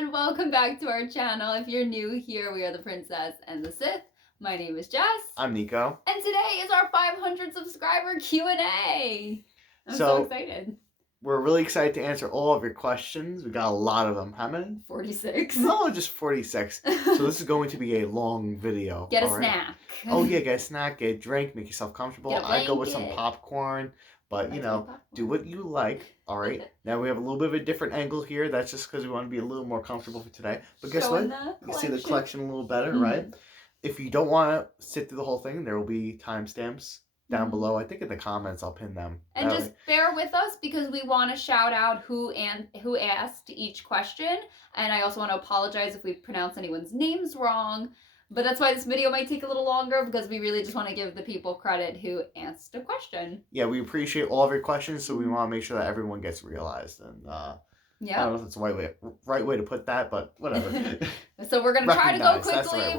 everyone, welcome back to our channel. If you're new here, we are the Princess and the Sith. My name is Jess. I'm Nico. And today is our 500 subscriber Q&A. I'm so excited. We're really excited to answer all of your questions. We got a lot of them. How many? 46. No, just 46. So this is going to be a long video. Get a snack. Oh yeah, get a snack, get a drink, make yourself comfortable. I go with some popcorn. But, you know, do what you like, all right? Now we have a little bit of a different angle here. That's just because we want to be a little more comfortable for today. But guess what? You see the collection a little better, right? If you don't want to sit through the whole thing, there will be timestamps down below. I think in the comments I'll pin them. And just bear with us because we want to shout out who asked each question. And I also want to apologize if we pronounce anyone's names wrong. But that's why this video might take a little longer because we really just want to give the people credit who asked a question. Yeah, we appreciate all of your questions, so we want to make sure that everyone gets realized. And yeah, I don't know if it's the right way to put that, but whatever. So we're going to try to go quickly,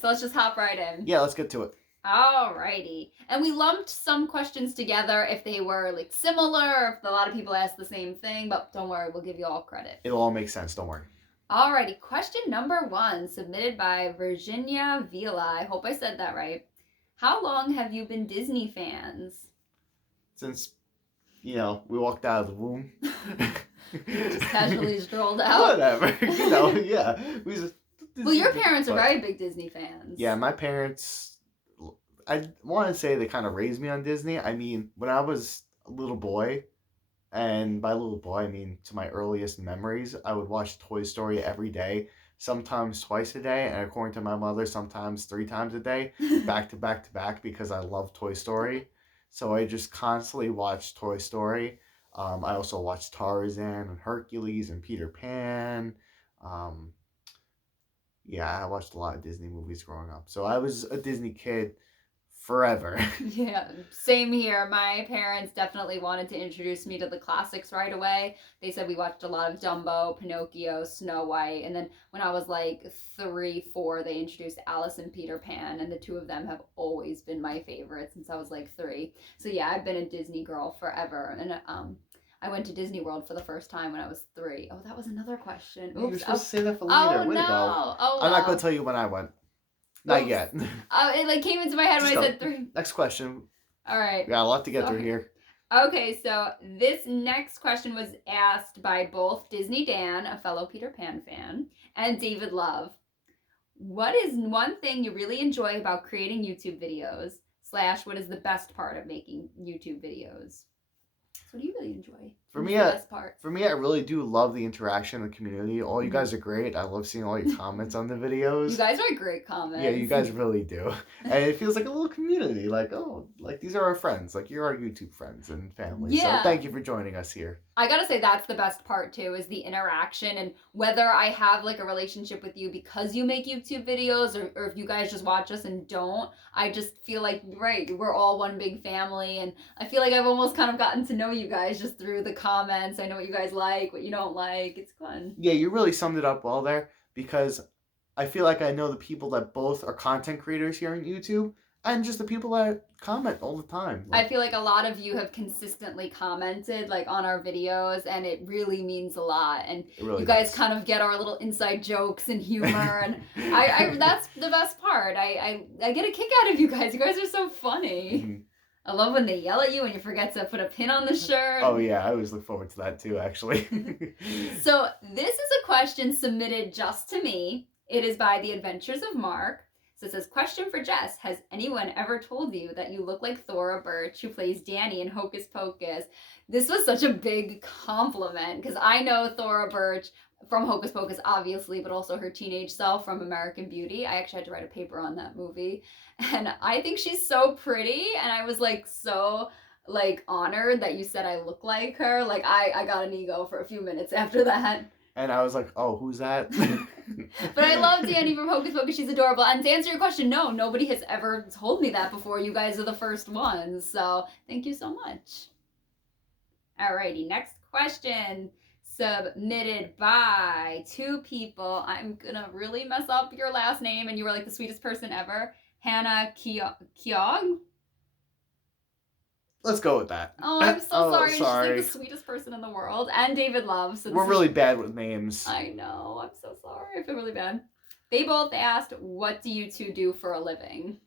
so let's just hop right in. Yeah, let's get to it. Alrighty. And we lumped some questions together if they were like similar, if a lot of people asked the same thing, but don't worry, we'll give you all credit. It'll all make sense, don't worry. Alrighty, question number 1, submitted by Virginia Vela. I hope I said that right. How long have you been Disney fans? Since, you know, we walked out of the womb. Just casually strolled out. Whatever, you know, yeah. Well, your parents are very big Disney fans. Yeah, my parents, I want to say they kind of raised me on Disney. I mean, when I was a little boy, and by little boy, I mean to my earliest memories, I would watch Toy Story every day, sometimes twice a day, and according to my mother, sometimes 3 times a day, back to back to back, because I love Toy Story. So I just constantly watched Toy Story. I also watched Tarzan and Hercules and Peter Pan. Yeah, I watched a lot of Disney movies growing up. So I was a Disney kid forever. Yeah, same here. My parents definitely wanted to introduce me to the classics right away. They said we watched a lot of Dumbo, Pinocchio, Snow White, and then when I was like 3, 4, they introduced Alice and Peter Pan, and the 2 of them have always been my favorite since I was like 3. So yeah, I've been a Disney girl forever, and I went to Disney World for the first time when I was 3. Oh, that was another question. Oops. You were supposed to say that for later. Oh, Way to go. Oh, I'm not going to tell you when I went. Not yet. It like came into my head when I said 3. Next question. All right. We got a lot to get through here. Okay, so this next question was asked by both Disney Dan, a fellow Peter Pan fan, and David Love. What is one thing you really enjoy about creating YouTube videos? / what is the best part of making YouTube videos? So what do you really enjoy? For me, I really do love the interaction in the community. All you guys are great. I love seeing all your comments on the videos. You guys are great comments. Yeah, you guys really do. And it feels like a little community. Like, oh, like these are our friends. Like, you're our YouTube friends and family. Yeah. So thank you for joining us here. I gotta say that's the best part too, is the interaction, and whether I have like a relationship with you because you make YouTube videos or if you guys just watch us and don't, I just feel like, right, we're all one big family, and I feel like I've almost kind of gotten to know you guys just through the comments. I know what you guys like, what you don't like. It's fun. Yeah, you really summed it up well there, because I feel like I know the people that both are content creators here on YouTube and just the people that comment all the time. I feel like a lot of you have consistently commented like on our videos, and it really means a lot. And really you guys kind of get our little inside jokes and humor, and I that's the best part. I get a kick out of you guys. You guys are so funny. Mm-hmm. I love when they yell at you and you forget to put a pin on the shirt. Oh yeah, I always look forward to that too, actually. So this is a question submitted just to me. It is by The Adventures of Mark. So it says, question for Jess. Has anyone ever told you that you look like Thora Birch, who plays Dani in Hocus-pocus? This was such a big compliment because I know Thora Birch from Hocus-pocus, obviously, but also her teenage self from American Beauty. I actually had to write a paper on that movie. And I think she's so pretty. And I was like so like honored that you said I look like her. Like I got an ego for a few minutes after that. And I was like, oh, who's that? But I love Dani from Hocus-pocus. She's adorable. And to answer your question, no, nobody has ever told me that before. You guys are the first ones. So thank you so much. Alrighty, next question. Submitted by 2 people. I'm going to really mess up your last name, and you were like the sweetest person ever. Hannah Keogh? Let's go with that. Oh, I'm so Oh, sorry. sorry. She's like the sweetest person in the world. And David Love. So We're really bad with names. I know. I'm so sorry. I feel really bad. They both asked, what do you two do for a living?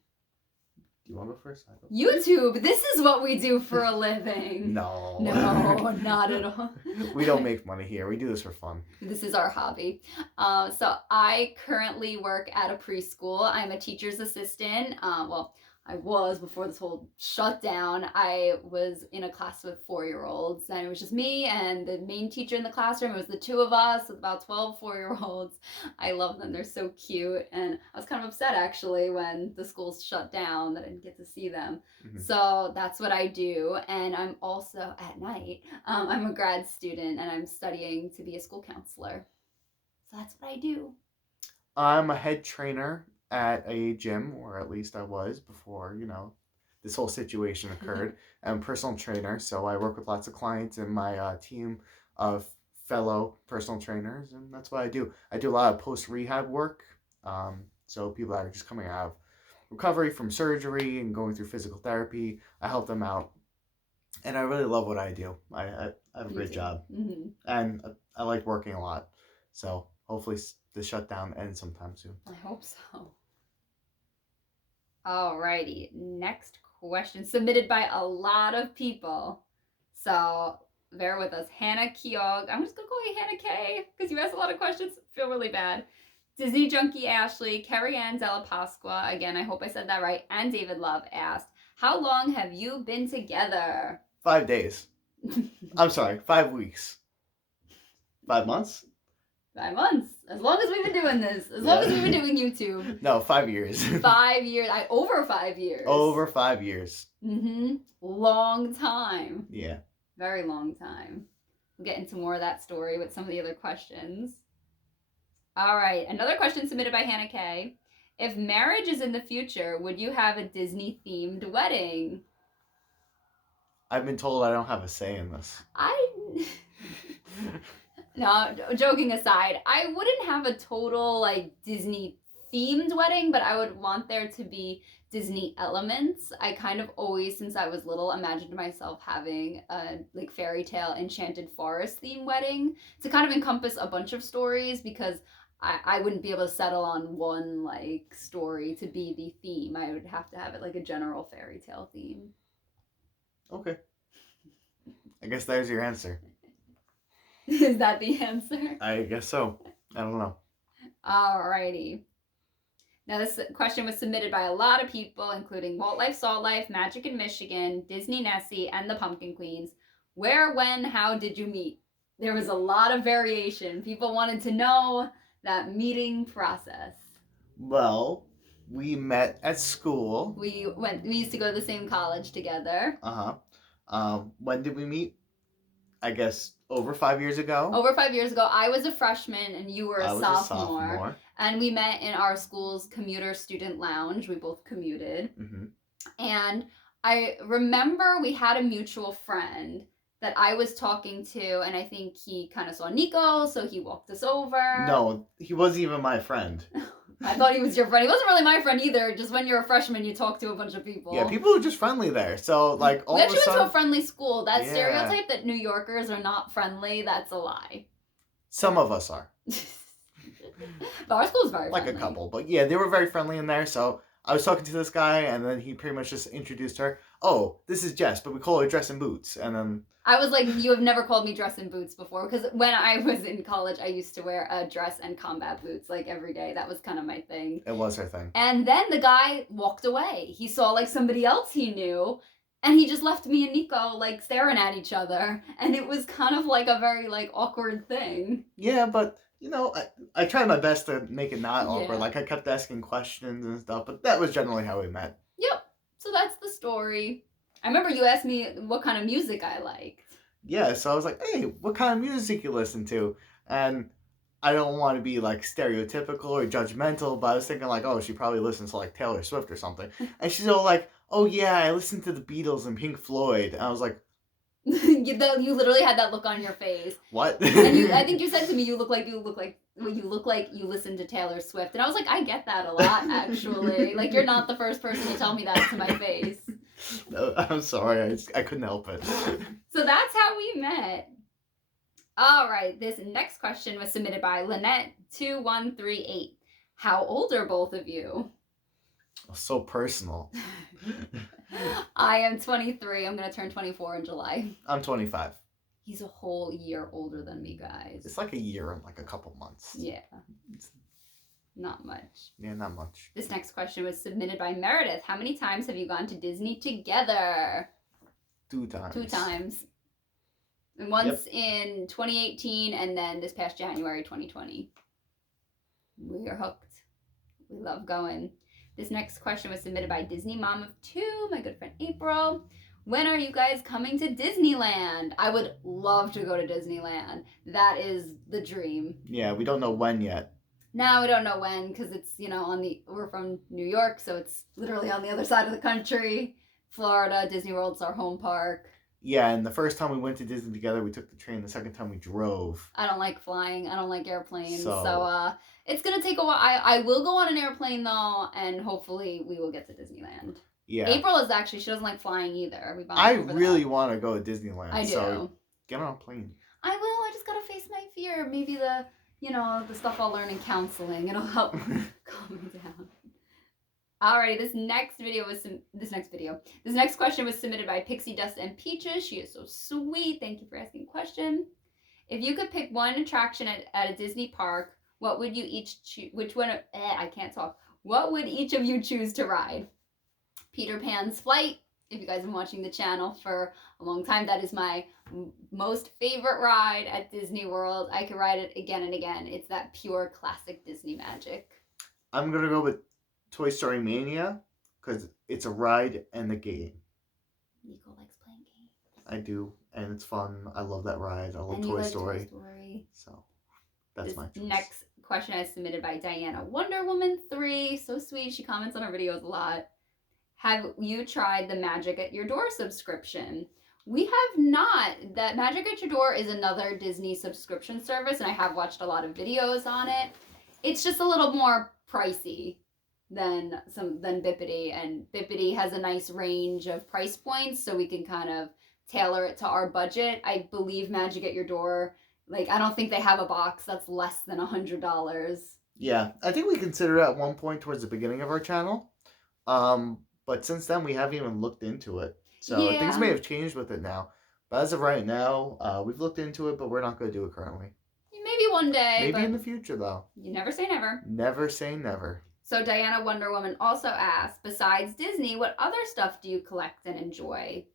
Do you want to go first? YouTube. This is what we do for a living. No. No, not at all. We don't make money here. We do this for fun. This is our hobby. So I currently work at a preschool. I'm a teacher's assistant. Well, I was before this whole shutdown. I was in a class with 4-year-olds, and it was just me and the main teacher in the classroom. It was the two of us with about 12 4-year-olds. I love them. They're so cute. And I was kind of upset actually when the schools shut down that I didn't get to see them. Mm-hmm. So that's what I do. And I'm also at night, I'm a grad student and I'm studying to be a school counselor. So that's what I do. I'm a head trainer at a gym, or at least I was before, this whole situation occurred. I'm a personal trainer, so I work with lots of clients and my team of fellow personal trainers, and that's what I do. I do a lot of post-rehab work, so people that are just coming out of recovery from surgery and going through physical therapy, I help them out. And I really love what I do. I have a great job. Mm-hmm. And I like working a lot. So hopefully the shutdown ends sometime soon. I hope so. Alrighty, next question submitted by a lot of people. So bear with us. Hannah Keogh. I'm just going to call you Hannah K because you asked a lot of questions. Feel really bad. Disney Junkie Ashley, Kerryanne, Della, Pasqua. Again, I hope I said that right. And David Love asked, how long have you been together? 5 days. I'm sorry, 5 weeks. 5 months? 5 months. As long as we've been doing this. As long as we've been doing YouTube. No, 5 years. 5 years. Over 5 years. Over 5 years. Mm-hmm. Long time. Yeah. Very long time. We'll get into more of that story with some of the other questions. All right. Another question submitted by Hannah K. If marriage is in the future, would you have a Disney-themed wedding? I've been told I don't have a say in this. No, joking aside, I wouldn't have a total Disney-themed wedding, but I would want there to be Disney elements. I kind of always, since I was little, imagined myself having a fairy tale enchanted forest theme wedding to kind of encompass a bunch of stories, because I wouldn't be able to settle on one story to be the theme. I would have to have it a general fairy tale theme. Okay. I guess there's your answer. Is that the answer? I guess so. I don't know. Alrighty. Now this question was submitted by a lot of people, including Waltlifesaltlife, Magic in Michigan, Disney Nessi, and the Pumpkin Queens. Where, when, how did you meet? There was a lot of variation. People wanted to know that meeting process. Well, we met at school. We used to go to the same college together. When did we meet? I guess over 5 years ago. Over 5 years ago. I was a freshman and you were a sophomore. And we met in our school's commuter student lounge. We both commuted. Mm-hmm. And I remember we had a mutual friend that I was talking to, and I think he kind of saw Nico, so he walked us over. No, he wasn't even my friend. I thought he was your friend. He wasn't really my friend either. Just when you're a freshman, you talk to a bunch of people. Yeah, people are just friendly there. So, all we of a actually sudden... went to a friendly school. That stereotype that New Yorkers are not friendly, that's a lie. Some of us are. But our school's very friendly. A couple. But yeah, they were very friendly in there. So I was talking to this guy, and then he pretty much just introduced her. Oh, this is Jess, but we call her Dress in Boots. And then... I was like, you have never called me Dress in Boots before. Because when I was in college, I used to wear a dress and combat boots every day. That was kind of my thing. It was her thing. And then the guy walked away. He saw somebody else he knew. And he just left me and Nico staring at each other. And it was kind of a very awkward thing. Yeah, but... I tried my best to make it not awkward. I kept asking questions and stuff, but that was generally how we met. Yep. So that's the story. I remember you asked me what kind of music I liked. Yeah, so I was like, hey, what kind of music you listen to? And I don't want to be stereotypical or judgmental, but I was thinking oh, she probably listens to Taylor Swift or something. And she's all oh yeah, I listen to the Beatles and Pink Floyd. And I was like, you literally had that look on your face. What? And I think you said to me, you look like you listen to Taylor Swift. And I was like, I get that a lot, actually. You're not the first person to tell me that to my face. No, I'm sorry. I couldn't help it. So that's how we met. All right. This next question was submitted by Lynette2138. How old are both of you? So personal. I am 23. I'm going to turn 24 in July. I'm 25. He's a whole year older than me, guys. It's like a year and like a couple months. Yeah. Not much. Yeah, not much. This next question was submitted by Meredith. How many times have you gone to Disney together? 2 times. 2 times. And once in 2018 and then this past January 2020. We are hooked. We love going. This next question was submitted by Disney Mom of 2, my good friend April. When are you guys coming to Disneyland? I would love to go to Disneyland. That is the dream. Yeah, we don't know when yet. Now we don't know when because it's, we're from New York, so it's literally on the other side of the country. Florida, Disney World's our home park. Yeah, and the first time we went to Disney together, we took the train. The second time we drove. I don't like flying. I don't like airplanes. So it's going to take a while. I will go on an airplane, though, and hopefully we will get to Disneyland. Yeah. April is actually, she doesn't like flying either. I really want to go to Disneyland. I do. So get on a plane. I will. I just got to face my fear. Maybe the stuff I'll learn in counseling. It'll help calm me down. Alrighty, this next question was submitted by Pixie Dust and Peaches. She is so sweet. Thank you for asking a question. If you could pick one attraction at a Disney park, what would you each choose? What would each of you choose to ride? Peter Pan's Flight. If you guys have been watching the channel for a long time, that is my most favorite ride at Disney World. I could ride it again and again. It's that pure classic Disney magic. I'm going to go with Toy Story Mania because it's a ride and a game. Nico likes playing games. I do, and it's fun. I love that ride. I love Toy Story. So that's my choice. Next question is submitted by Diana Wonder Woman 3. So sweet. She comments on our videos a lot. Have you tried the Magic at Your Door subscription? We have not. That Magic at Your Door is another Disney subscription service, and I have watched a lot of videos on it. It's just a little more pricey than Bippity, and Bippity has a nice range of price points, so we can kind of tailor it to our budget. I believe Magic at Your Door, I don't think they have a box that's less than $100. Yeah, I think we considered it at one point towards the beginning of our channel. But since then, we haven't even looked into it. So things may have changed with it now. But as of right now, we've looked into it, but we're not going to do it currently. Maybe one day. Maybe in the future, though. You never say never. Never say never. So Diana Wonder Woman also asked, besides Disney, what other stuff do you collect and enjoy?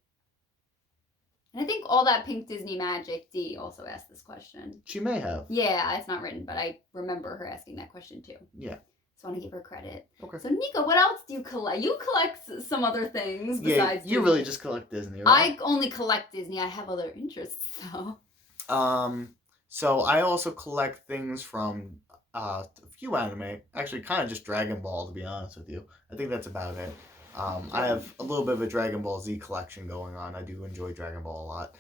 And I think All That Pink Disney Magic, Dee, also asked this question. She may have. Yeah, it's not written, but I remember her asking that question too. Yeah. So I want to give her credit. Okay. So Nico, what else do you collect? You collect some other things besides Disney. You really just collect Disney, right? I only collect Disney. I have other interests, though. So I also collect things from a few anime. Actually, kind of just Dragon Ball, to be honest with you. I think that's about it. I have a little bit of a Dragon Ball Z collection going on. I do enjoy Dragon Ball a lot.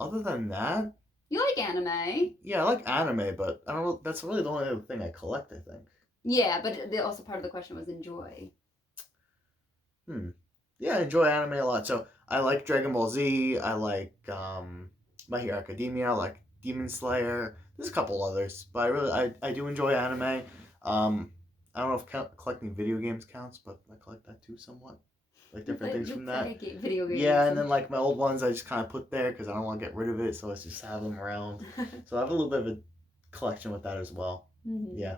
Other than that... You like anime? Yeah, I like anime, but I don't know. That's really the only other thing I collect, I think. Yeah, but also part of the question was enjoy. Yeah, I enjoy anime a lot. So I like Dragon Ball Z. I like My Hero Academia. I like Demon Slayer. There's a couple others, but I do enjoy anime. I don't know if collecting video games counts, but I collect that too somewhat. Like different things from that. Video games. Yeah, and then like my old ones I just kind of put there because I don't want to get rid of it, so I just have them around. So I have a little bit of a collection with that as well. Mm-hmm. Yeah.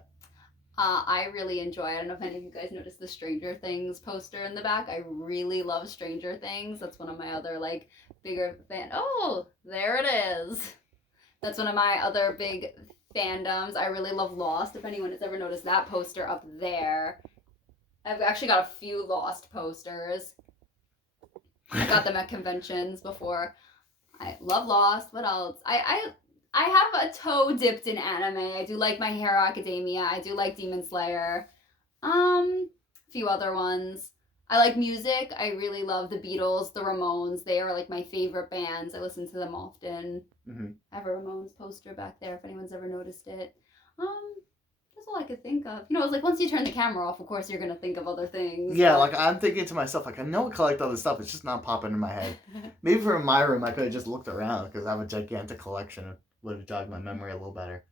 I really enjoy, I don't know if any of you guys noticed the Stranger Things poster in the back. I really love Stranger Things. That's one of my other bigger Oh, there it is. That's one of my other big fandoms. I really love Lost, if anyone has ever noticed that poster up there. I've actually got a few Lost posters. I got them at conventions before. I love Lost. What else? I have a toe dipped in anime. I do like My Hero Academia. I do like Demon Slayer. A few other ones. I like music. I really love the Beatles, the Ramones. They are my favorite bands. I listen to them often. Mm-hmm. I have a Ramones poster back there if anyone's ever noticed it. That's all I could think of. You know, it was like once you turn the camera off, of course you're gonna think of other things. Yeah, like I'm thinking to myself, like I know I collect other stuff. It's just not popping in my head. Maybe for my room, I could have just looked around because I have a gigantic collection. It would have jogged my memory a little better.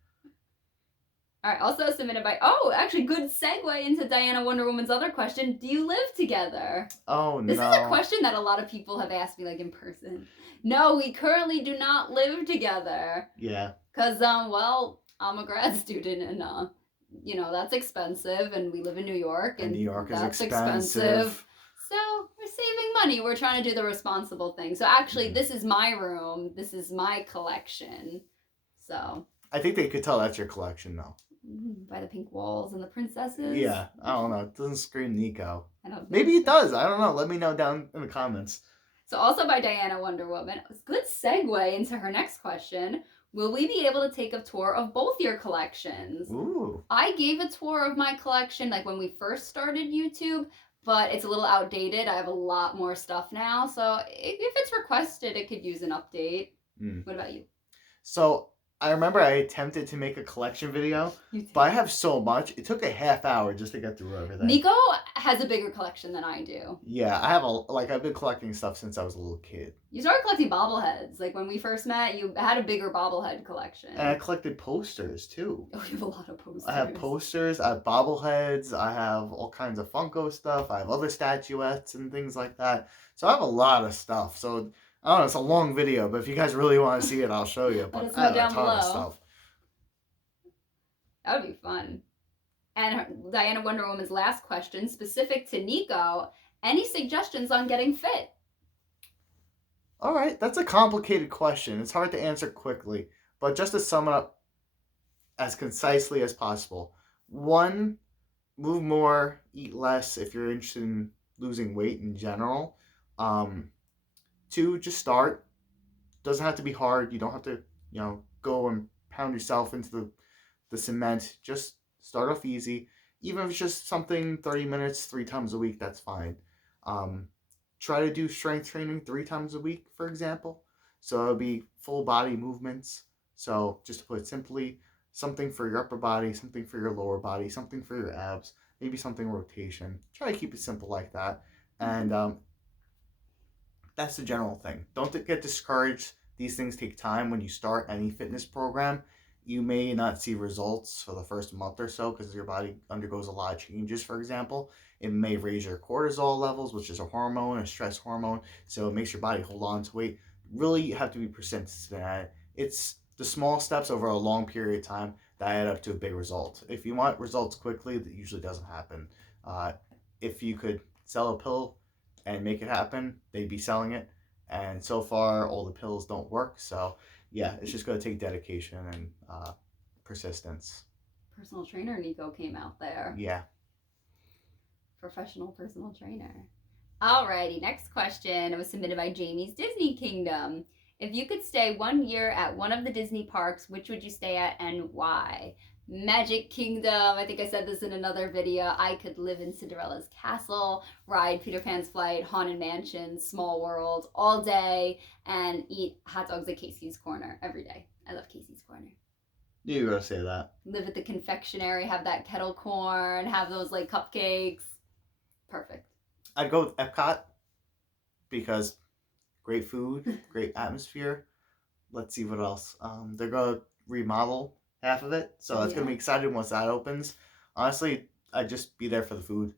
All right, also submitted by, actually, good segue into Diana Wonder Woman's other question. Do you live together? Oh, This no. is a question that a lot of people have asked me, like, in person. No, we currently do not live together. Yeah. Because, well, I'm a grad student, and, you know, that's expensive, and we live in New York, And New York is that's expensive. So, we're saving money. We're trying to do the responsible thing. So, actually, this is my room. This is my collection. So... I think they could tell that's your collection, though. By the pink walls and the princesses. Yeah, I don't know. It doesn't scream Nico. I don't Maybe it does. I don't know. Let me know down in the comments. So also by Diana Wonder Woman. Good segue into her next question. Will we be able to take a tour of both your collections? Ooh. I gave a tour of my collection like when we first started YouTube, but it's a little outdated. I have a lot more stuff now. So if it's requested, it could use an update. What about you? So I remember I attempted to make a collection video, but I have so much. It took a half hour just to get through everything. Nico has a bigger collection than I do. Yeah, I have I've been collecting stuff since I was a little kid. You started collecting bobbleheads. Like when we first met, you had a bigger bobblehead collection. And I collected posters too. Oh, you have a lot of posters. I have posters, I have bobbleheads, I have all kinds of Funko stuff, I have other statuettes and things like that. So I have a lot of stuff. So I don't know, it's a long video, but if you guys really want to see it, I'll show you. But I have a ton of stuff. That would be fun. And Diana Wonder Woman's last question, specific to Nico, any suggestions on getting fit? All right, that's a complicated question. It's hard to answer quickly, but just to sum it up as concisely as possible. 1, move more, eat less if you're interested in losing weight in general. 2, just start. Doesn't have to be hard. You don't have to, go and pound yourself into the cement. Just start off easy. Even if it's just something 30 minutes 3 times a week, that's fine. Try to do strength training 3 times a week, for example. So it'll be full body movements. So just to put it simply, something for your upper body, something for your lower body, something for your abs, maybe something rotation. Try to keep it simple like that. And that's the general thing. Don't get discouraged. These things take time. When you start any fitness program, you may not see results for the first month or so because your body undergoes a lot of changes, for example. It may raise your cortisol levels, which is a hormone, a stress hormone, so it makes your body hold on to weight. Really, you have to be persistent at it. It's the small steps over a long period of time that add up to a big result. If you want results quickly, that usually doesn't happen. If you could sell a pill and make it happen, they'd be selling it. And so far, all the pills don't work. So, yeah, it's just going to take dedication and persistence. Personal trainer Nico came out there. Yeah. Professional personal trainer. Alrighty, next question. It was submitted by Jamie's Disney Kingdom. If you could stay 1 year at one of the Disney parks, which would you stay at and why? Magic Kingdom. I think I said this in another video. I could live in Cinderella's castle, ride Peter Pan's flight, Haunted Mansion, Small World all day, and eat hot dogs at Casey's Corner every day. I love Casey's Corner. You were going to say that. Live at the confectionery, have that kettle corn, have those like cupcakes. Perfect. I'd go with Epcot because great food, great atmosphere. Let's see what else. They're going to remodel half of it, so it's going to be exciting once that opens. Honestly, I'd just be there for the food.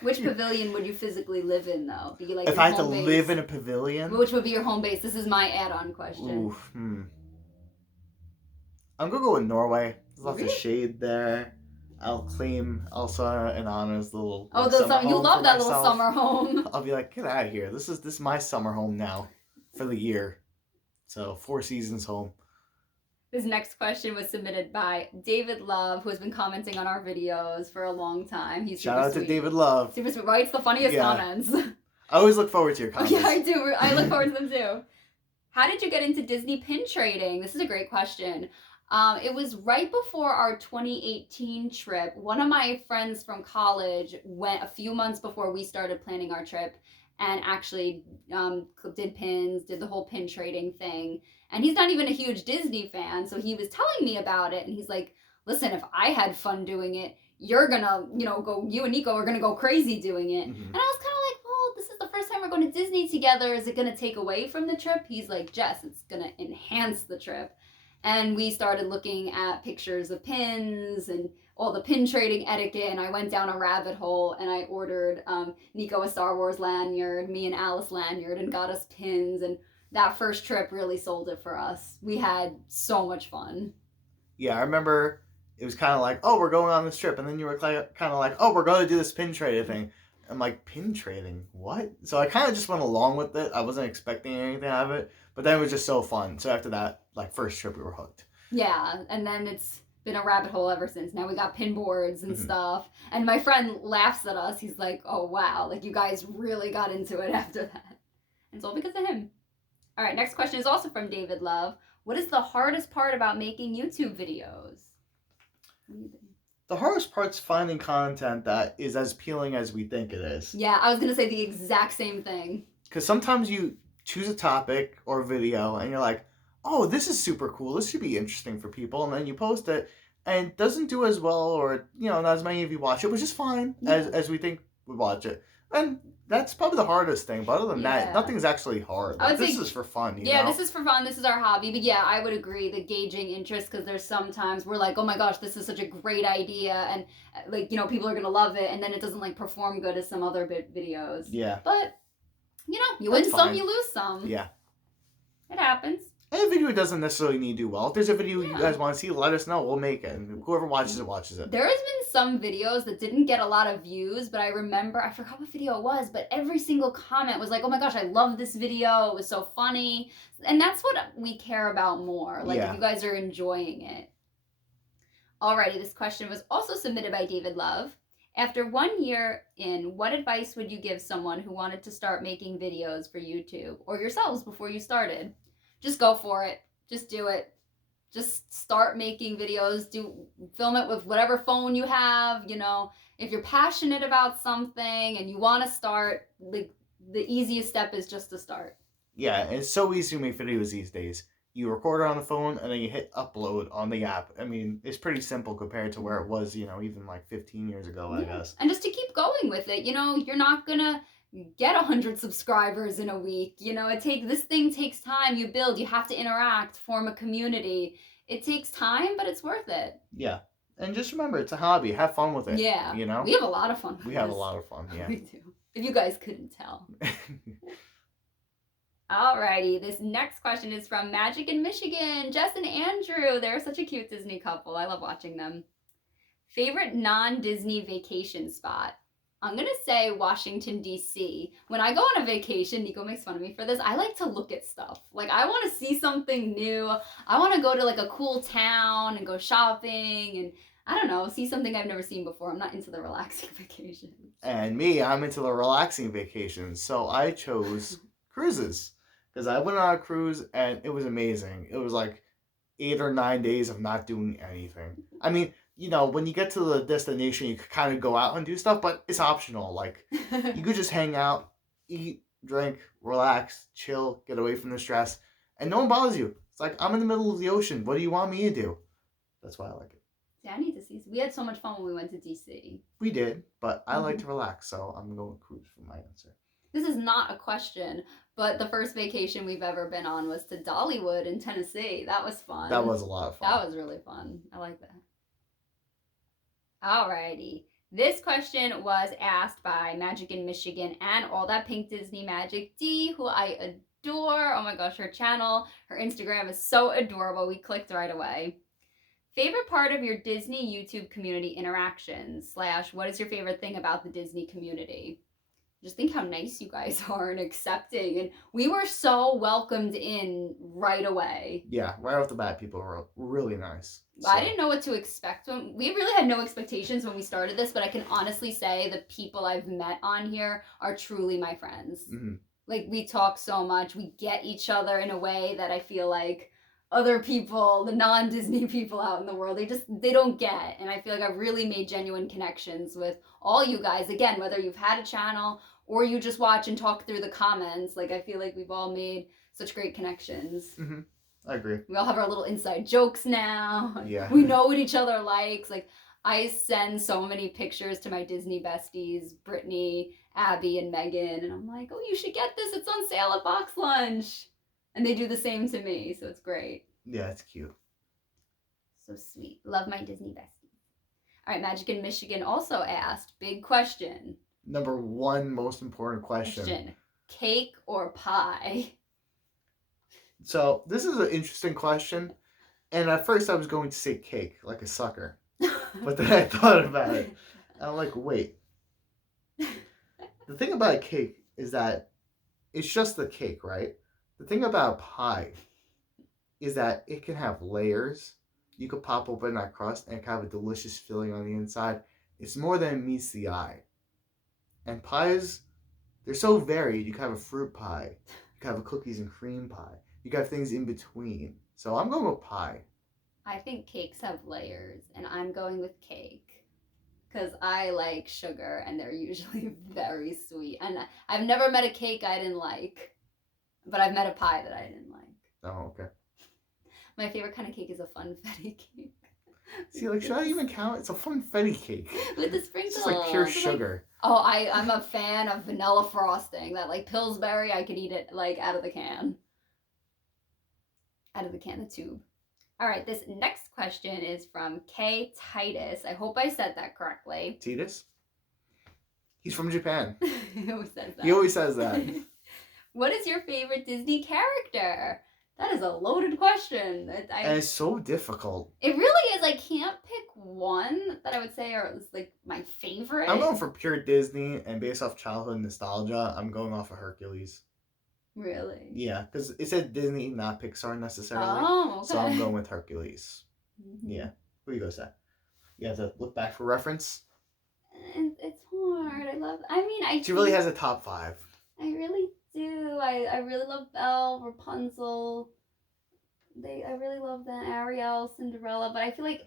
Which pavilion would you physically live in, though? Be like if I had to live in a pavilion? Which would be your home base? This is my add-on question. Oof, I'm going to go with Norway. There's lots of shade there. I'll claim Elsa and Anna's little summer home. You love that little summer home. I'll be like, get out of here. This is my summer home now for the year. So 4 seasons home. This next question was submitted by David Love, who has been commenting on our videos for a long time. He's Shout out to David Love. Super sweet, right? It's the funniest comments. I always look forward to your comments. Yeah, I do. I look forward to them too. How did you get into Disney pin trading? This is a great question. It was right before our 2018 trip. One of my friends from college went a few months before we started planning our trip and actually did pins, did the whole pin trading thing. And he's not even a huge Disney fan, so he was telling me about it, and he's like, listen, if I had fun doing it, you're gonna, you and Nico are gonna go crazy doing it. Mm-hmm. And I was kind of like, well, this is the first time we're going to Disney together. Is it gonna take away from the trip? He's like, Jess, it's gonna enhance the trip. And we started looking at pictures of pins and all the pin trading etiquette, and I went down a rabbit hole and I ordered Nico a Star Wars lanyard, me and Alice lanyard, and got us pins. And that first trip really sold it for us. We had so much fun. Yeah, I remember it was kind of like, oh, we're going on this trip, and then you were kind of like, oh, we're going to do this pin trading thing. I'm like, pin trading? What? So I kind of just went along with it. I wasn't expecting anything out of it, but then it was just so fun. So after that, like, first trip, we were hooked. Yeah, and then it's been a rabbit hole ever since. Now we got pin boards and stuff. And my friend laughs at us. He's like, oh, wow, like, you guys really got into it after that. And it's all because of him. All right, next question is also from David Love. What is the hardest part about making YouTube videos? The hardest part's finding content that is as appealing as we think it is. Yeah, I was going to say the exact same thing. Because sometimes you choose a topic or video and you're like, oh, this is super cool. This should be interesting for people. And then you post it and it doesn't do as well, or, not as many of you watch it, which is fine as we think we watch it. And that's probably the hardest thing. But other than that, nothing's actually hard. Like, this is for fun, you know? This is for fun. This is our hobby. But yeah, I would agree, the gauging interest, because there's sometimes we're like, oh my gosh, this is such a great idea. And, like, people are going to love it. And then it doesn't, like, perform good as some other videos. Yeah. But, you win some, you lose some. Yeah. It happens. And a video doesn't necessarily need to do well. If there's a video you guys want to see, let us know. We'll make it. And whoever watches it, watches it. There has been some videos that didn't get a lot of views, but I forgot what video it was, but every single comment was like, oh my gosh, I love this video. It was so funny. And that's what we care about more. Like, if you guys are enjoying it. Alrighty, this question was also submitted by David Love. After 1 year in, what advice would you give someone who wanted to start making videos for YouTube, or yourselves before you started? Just go for it. Just do it. Just start making videos. Film it with whatever phone you have. If you're passionate about something and you want to start, the easiest step is just to start. Yeah, and it's so easy to make videos these days. You record it on the phone and then you hit upload on the app. I mean, it's pretty simple compared to where it was, even like 15 years ago, I guess. And just to keep going with it, you're not gonna get 100 subscribers in a week. This thing takes time. You build, you have to interact, form a community. It takes time, but it's worth it. Yeah. And just remember, it's a hobby. Have fun with it. Yeah. We have a lot of fun with We have a lot of fun, yeah. We do. If you guys couldn't tell. Alrighty, this next question is from Magic in Michigan. Jess and Andrew, they're such a cute Disney couple. I love watching them. Favorite non-Disney vacation spot? I'm going to say Washington, D.C. When I go on a vacation, Nico makes fun of me for this, I like to look at stuff. Like, I want to see something new. I want to go to, like, a cool town and go shopping and, I don't know, see something I've never seen before. I'm not into the relaxing vacations. And me, I'm into the relaxing vacations. So I chose cruises. Because I went on a cruise and it was amazing. It was like 8 or 9 days of not doing anything. I mean, when you get to the destination, you could kind of go out and do stuff, but it's optional. Like, you could just hang out, eat, drink, relax, chill, get away from the stress, and no one bothers you. It's like, I'm in the middle of the ocean. What do you want me to do? That's why I like it. Yeah, I need to see. We had so much fun when we went to DC. We did, but I like to relax, so I'm going to cruise for my answer. This is not a question, but the first vacation we've ever been on was to Dollywood in Tennessee. That was fun. That was a lot of fun. That was really fun. I like that. Alrighty. This question was asked by Magic in Michigan and All That Pink Disney Magic D, who I adore. Oh my gosh, her channel, her Instagram is so adorable. We clicked right away. Favorite part of your Disney YouTube community interactions / what is your favorite thing about the Disney community? Just think how nice you guys are and accepting. And we were so welcomed in right away. Yeah, right off the bat, people were really nice. So. I didn't know what to expect. We really had no expectations when we started this, but I can honestly say the people I've met on here are truly my friends. Mm-hmm. Like, we talk so much. We get each other in a way that I feel like other people, the non-Disney people out in the world, they don't get. And I feel like I've really made genuine connections with all you guys. Again, whether you've had a channel or you just watch and talk through the comments, like, I feel like we've all made such great connections. Mm-hmm. I agree. We all have our little inside jokes now. Yeah. We know what each other likes. Like, I send so many pictures to my Disney besties, Brittany, Abby, and Megan, and I'm like, oh, you should get this. It's on sale at Box Lunch. And they do the same to me, so it's great. Yeah, it's cute. So sweet. Love my Disney besties. All right, Magic in Michigan also asked, big question. Number one most important question. Cake or pie? So, this is an interesting question. And at first I was going to say cake, like a sucker. But then I thought about it. And I'm like, wait. The thing about a cake is that it's just the cake, right? The thing about pie is that it can have layers. You could pop open that crust and it can have a delicious filling on the inside. It's more than meets the eye. And pies, they're so varied. You can have a fruit pie. You can have a cookies and cream pie. You can have things in between. So I'm going with pie. I think cakes have layers, and I'm going with cake. Because I like sugar, and they're usually very sweet. And I've never met a cake I didn't like. But I've met a pie that I didn't like. Oh, okay. My favorite kind of cake is a funfetti cake. See, like, should I even count? It's a funfetti cake. With the sprinkles. It's just like pure sugar. I'm a fan of vanilla frosting. That, like, Pillsbury, I could eat it, like, out of the can. Out of the can, the tube. All right, this next question is from K. Titus. I hope I said that correctly. Titus? He's from Japan. He always says that. He always says that. What is your favorite Disney character? That is a loaded question. And it's so difficult. It really is. I can't pick one that I would say are like my favorite. I'm going for pure Disney, and based off childhood nostalgia, I'm going off of Hercules. Really? Yeah, because it said Disney, not Pixar necessarily. Oh, okay. So I'm going with Hercules. Mm-hmm. Yeah. Who you go say? You have to look back for reference. It's hard. She really has a top 5. I really do. I really love Belle, Rapunzel. I really love that, Ariel, Cinderella. But I feel like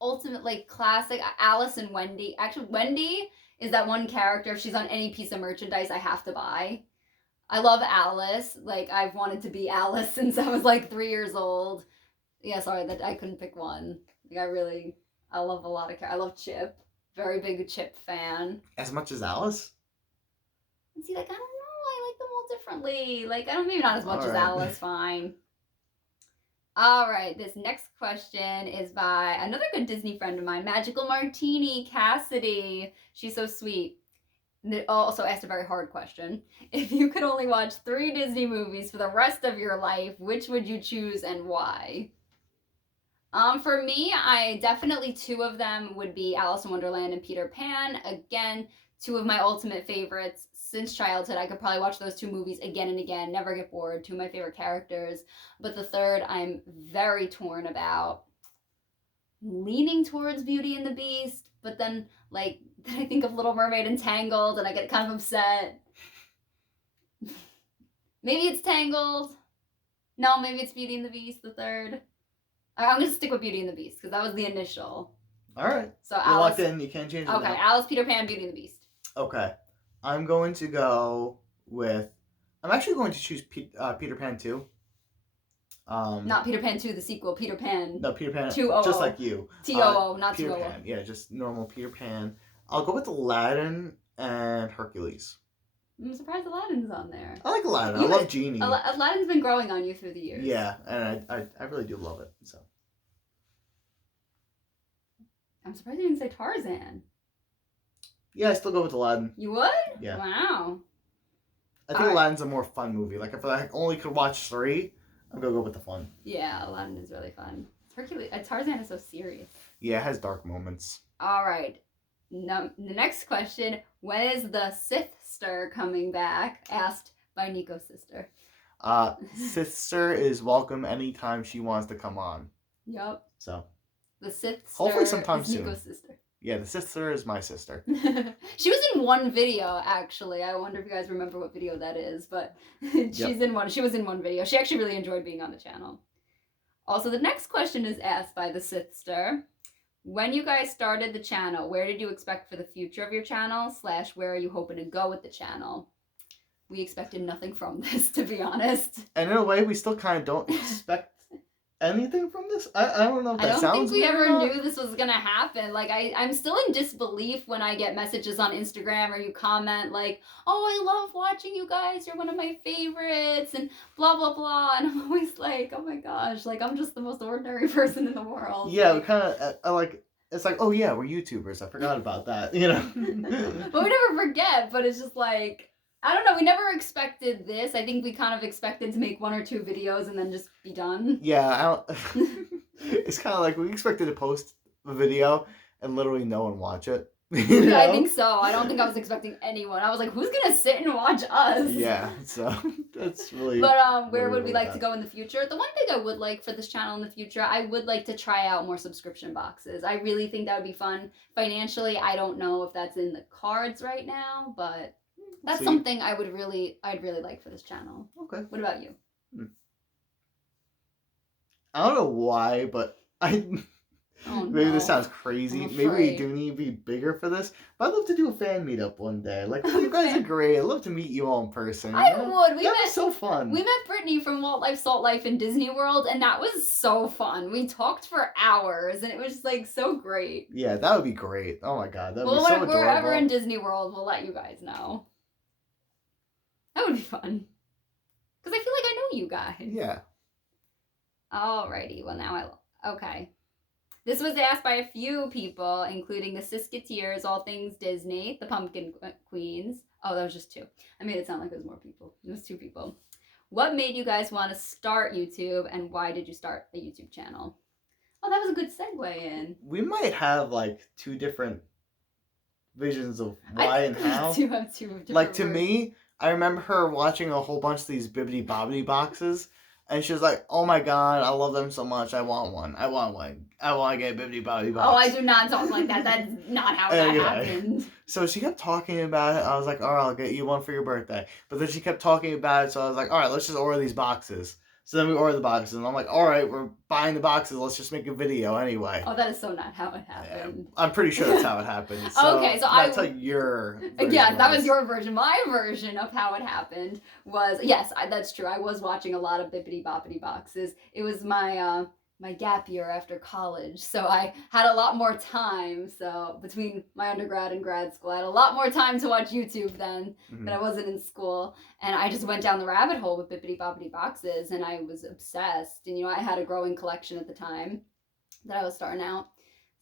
ultimate, like, classic Alice and Wendy. Actually, Wendy is that one character. If she's on any piece of merchandise, I have to buy. I love Alice. Like, I've wanted to be Alice since I was like 3 years old. Yeah, sorry that I couldn't pick one. Like, I love a lot of characters. I love Chip. Very big Chip fan. As much as Alice? And see, like, I don't know. I like them all differently. Like, maybe not as much as Alice. Fine. All right. This next question is by another good Disney friend of mine, Magical Martini Cassidy. She's so sweet. They also asked a very hard question. If you could only watch 3 Disney movies for the rest of your life, which would you choose and why? For me, definitely 2 of them would be Alice in Wonderland and Peter Pan. Again, 2 of my ultimate favorites since childhood. I could probably watch those 2 movies again and again, never get bored. 2 of my favorite characters. But the third, I'm very torn about. Leaning towards Beauty and the Beast, but then, like, then I think of Little Mermaid and Tangled, and I get kind of upset. Maybe it's Tangled. No, maybe it's Beauty and the Beast, the third. I'm going to stick with Beauty and the Beast, because that was the initial. All right. So You're Alice. locked in. You can't change it. Okay, now. Alice, Peter Pan, Beauty and the Beast. Okay. I'm going to go with... I'm actually going to choose Peter Pan 2. Not Peter Pan 2, the sequel. Peter Pan. No, Peter Pan. 200. Just like you. T-O-O, not Peter 200. Pan. Yeah, just normal Peter Pan. I'll go with Aladdin and Hercules. I'm surprised Aladdin's on there. I like Aladdin. I love Genie. Aladdin's been growing on you through the years. Yeah, and I really do love it. So. I'm surprised you didn't say Tarzan. Yeah, I still go with Aladdin. You would? Yeah. Wow. I think Aladdin's a more fun movie. Like, if I only could watch 3, I'm going to go with the fun. Yeah, Aladdin is really fun. Tarzan is so serious. Yeah, it has dark moments. All right. The next question, when is the Sithster coming back? Asked by Nico's sister. Sithster is welcome anytime she wants to come on. Yep. So. The Sithster hopefully sometime is soon. Nico's sister. Yeah, the Sithster is my sister. She was in one video, actually. I wonder if you guys remember what video that is, but she's in one. She was in one video. She actually really enjoyed being on the channel. Also, the next question is asked by the Sithster. When you guys started the channel, where did you expect for the future of your channel / where are you hoping to go with the channel? We expected nothing from this, to be honest. And in a way, we still kind of don't expect anything from this? I don't know if I that don't sounds think we weird or ever not. knew this was gonna happen. Like, I'm still in disbelief when I get messages on Instagram or you comment like, oh, I love watching you guys, you're one of my favorites, and blah, blah, blah. And I'm always like, oh my gosh, like, I'm just the most ordinary person in the world. Yeah, like, we kind of like. It's like, oh yeah, we're YouTubers. I forgot about that. You know. But we never forget, but it's just like, I don't know, we never expected this. I think we kind of expected to make 1 or 2 videos and then just be done. Yeah, I don't. It's kind of like we expected to post a video and literally no one watch it. You know? I think so. I don't think I was expecting anyone. I was like, who's gonna sit and watch us? Yeah, so that's really. But where really would we like bad. to go in the future? The one thing I would like for this channel in the future, I would like to try out more subscription boxes. I really think that would be fun. Financially, I don't know if that's in the cards right now, but that's something I'd really like for this channel. Okay. What about you? I don't know why, but maybe this sounds crazy. Maybe we do need to be bigger for this. But I'd love to do a fan meetup one day. Like, you guys are great. I'd love to meet you all in person. I would. That'd be so fun. We met Brittany from Waltlifesaltlife in Disney World, and that was so fun. We talked for hours, and it was like so great. Yeah, that would be great. Oh my god, that'd be so adorable. Well, wherever in Disney World, we'll let you guys know. That would be fun. Because I feel like I know you guys. Yeah. Alrighty, well now okay. This was asked by a few people, including the Sisketiers, All Things Disney, the Pumpkin Queens. Oh, that was just 2. I made it sound like it was more people. It was 2 people. What made you guys want to start YouTube, and why did you start a YouTube channel? Oh, that was a good segue in. We might have like 2 different visions of why and how. We do have 2 different Like, to me, I remember her watching a whole bunch of these Bibbidi Bobbidi boxes, and she was like, oh my god, I love them so much, I want one. I want to get a Bibbidi Bobbidi box. Oh, I do not talk like that. That's not how that happened. So she kept talking about it. I was like, all right, I'll get you one for your birthday. But then she kept talking about it, so I was like, all right, let's just order these boxes. So then we ordered the boxes, and I'm like, all right, we're buying the boxes. Let's just make a video anyway. Oh, that is so not how it happened. Yeah, I'm pretty sure that's how it happened. So okay, so that's like your version. Yeah, that was your version. My version of how it happened was, yes, that's true. I was watching a lot of Bibbidi Bobbidi boxes. It was my my gap year after college, so I had a lot more time. So between my undergrad and grad school, I had a lot more time to watch YouTube then, but I wasn't in school, and I just went down the rabbit hole with Bibbidi Bobbidi boxes, and I was obsessed. And I had a growing collection at the time that I was starting out.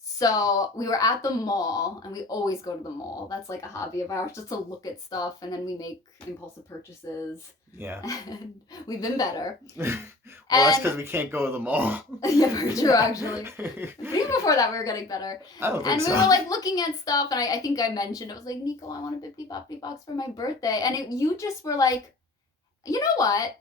So we were at the mall, and we always go to the mall. That's like a hobby of ours, just to look at stuff, and then we make impulsive purchases. Yeah. And we've been better. Well, that's because we can't go to the mall. Yeah, very true, actually. Even before that, we were getting better. I don't think so. And we were like looking at stuff, and I think I mentioned, I was like, Nico, I want a Bibbidi Bobbidi box for my birthday. And you just were like, you know what?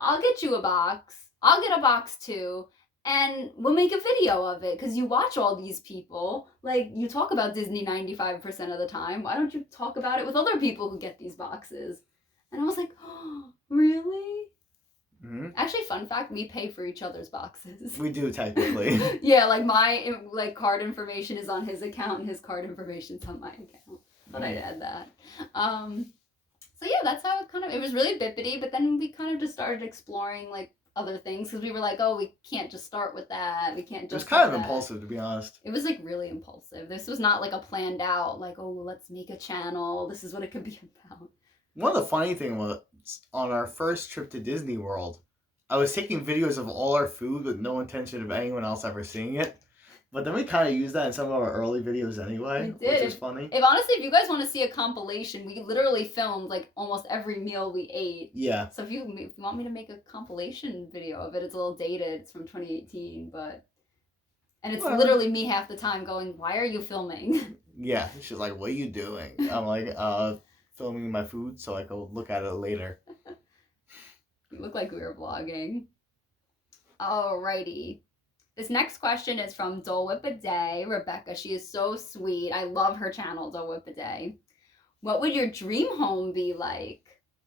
I'll get you a box. I'll get a box too. And we'll make a video of it, because you watch all these people. Like, you talk about Disney 95% of the time. Why don't you talk about it with other people who get these boxes? And I was like, oh, really? Mm-hmm. Actually, fun fact, we pay for each other's boxes. We do, technically. Yeah, like my card information is on his account, and his card information is on my account. But I'd add that. So yeah, that's how it was really Bibbidi, but then we kind of just started exploring, like, other things, because we were like, oh, we can't just start with that. We can't just. It was kind of impulsive, to be honest. It was like really impulsive. This was not like a planned out, like, oh, let's make a channel. This is what it could be about. One of the funny things was, on our first trip to Disney World, I was taking videos of all our food with no intention of anyone else ever seeing it. But then we kind of used that in some of our early videos anyway, which is funny. If you guys want to see a compilation, we literally filmed like almost every meal we ate. Yeah. So if you want me to make a compilation video of it, it's a little dated. It's from 2018, and it's literally me half the time going, "Why are you filming?" Yeah, she's like, "What are you doing?" I'm like, filming my food so I can look at it later. You look like we were vlogging. Alrighty. This next question is from Dole Whip a Day. Rebecca, she is so sweet. I love her channel, Dole Whip a Day. What would your dream home be like?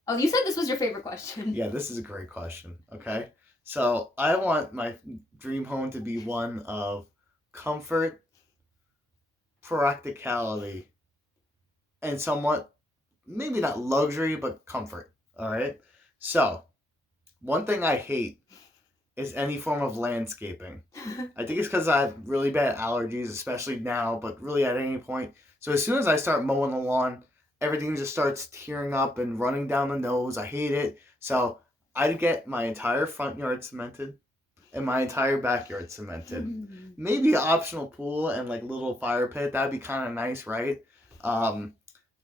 Oh, you said this was your favorite question. Yeah, this is a great question. Okay. So I want my dream home to be one of comfort, practicality, and somewhat, maybe not luxury, but comfort. All right. So one thing I hate is any form of landscaping. I think it's because I have really bad allergies, especially now, but really at any point. So as soon as I start mowing the lawn, everything just starts tearing up and running down the nose. I hate it. So I'd get my entire front yard cemented and my entire backyard cemented. Maybe an optional pool and like little fire pit. That'd be kind of nice, right?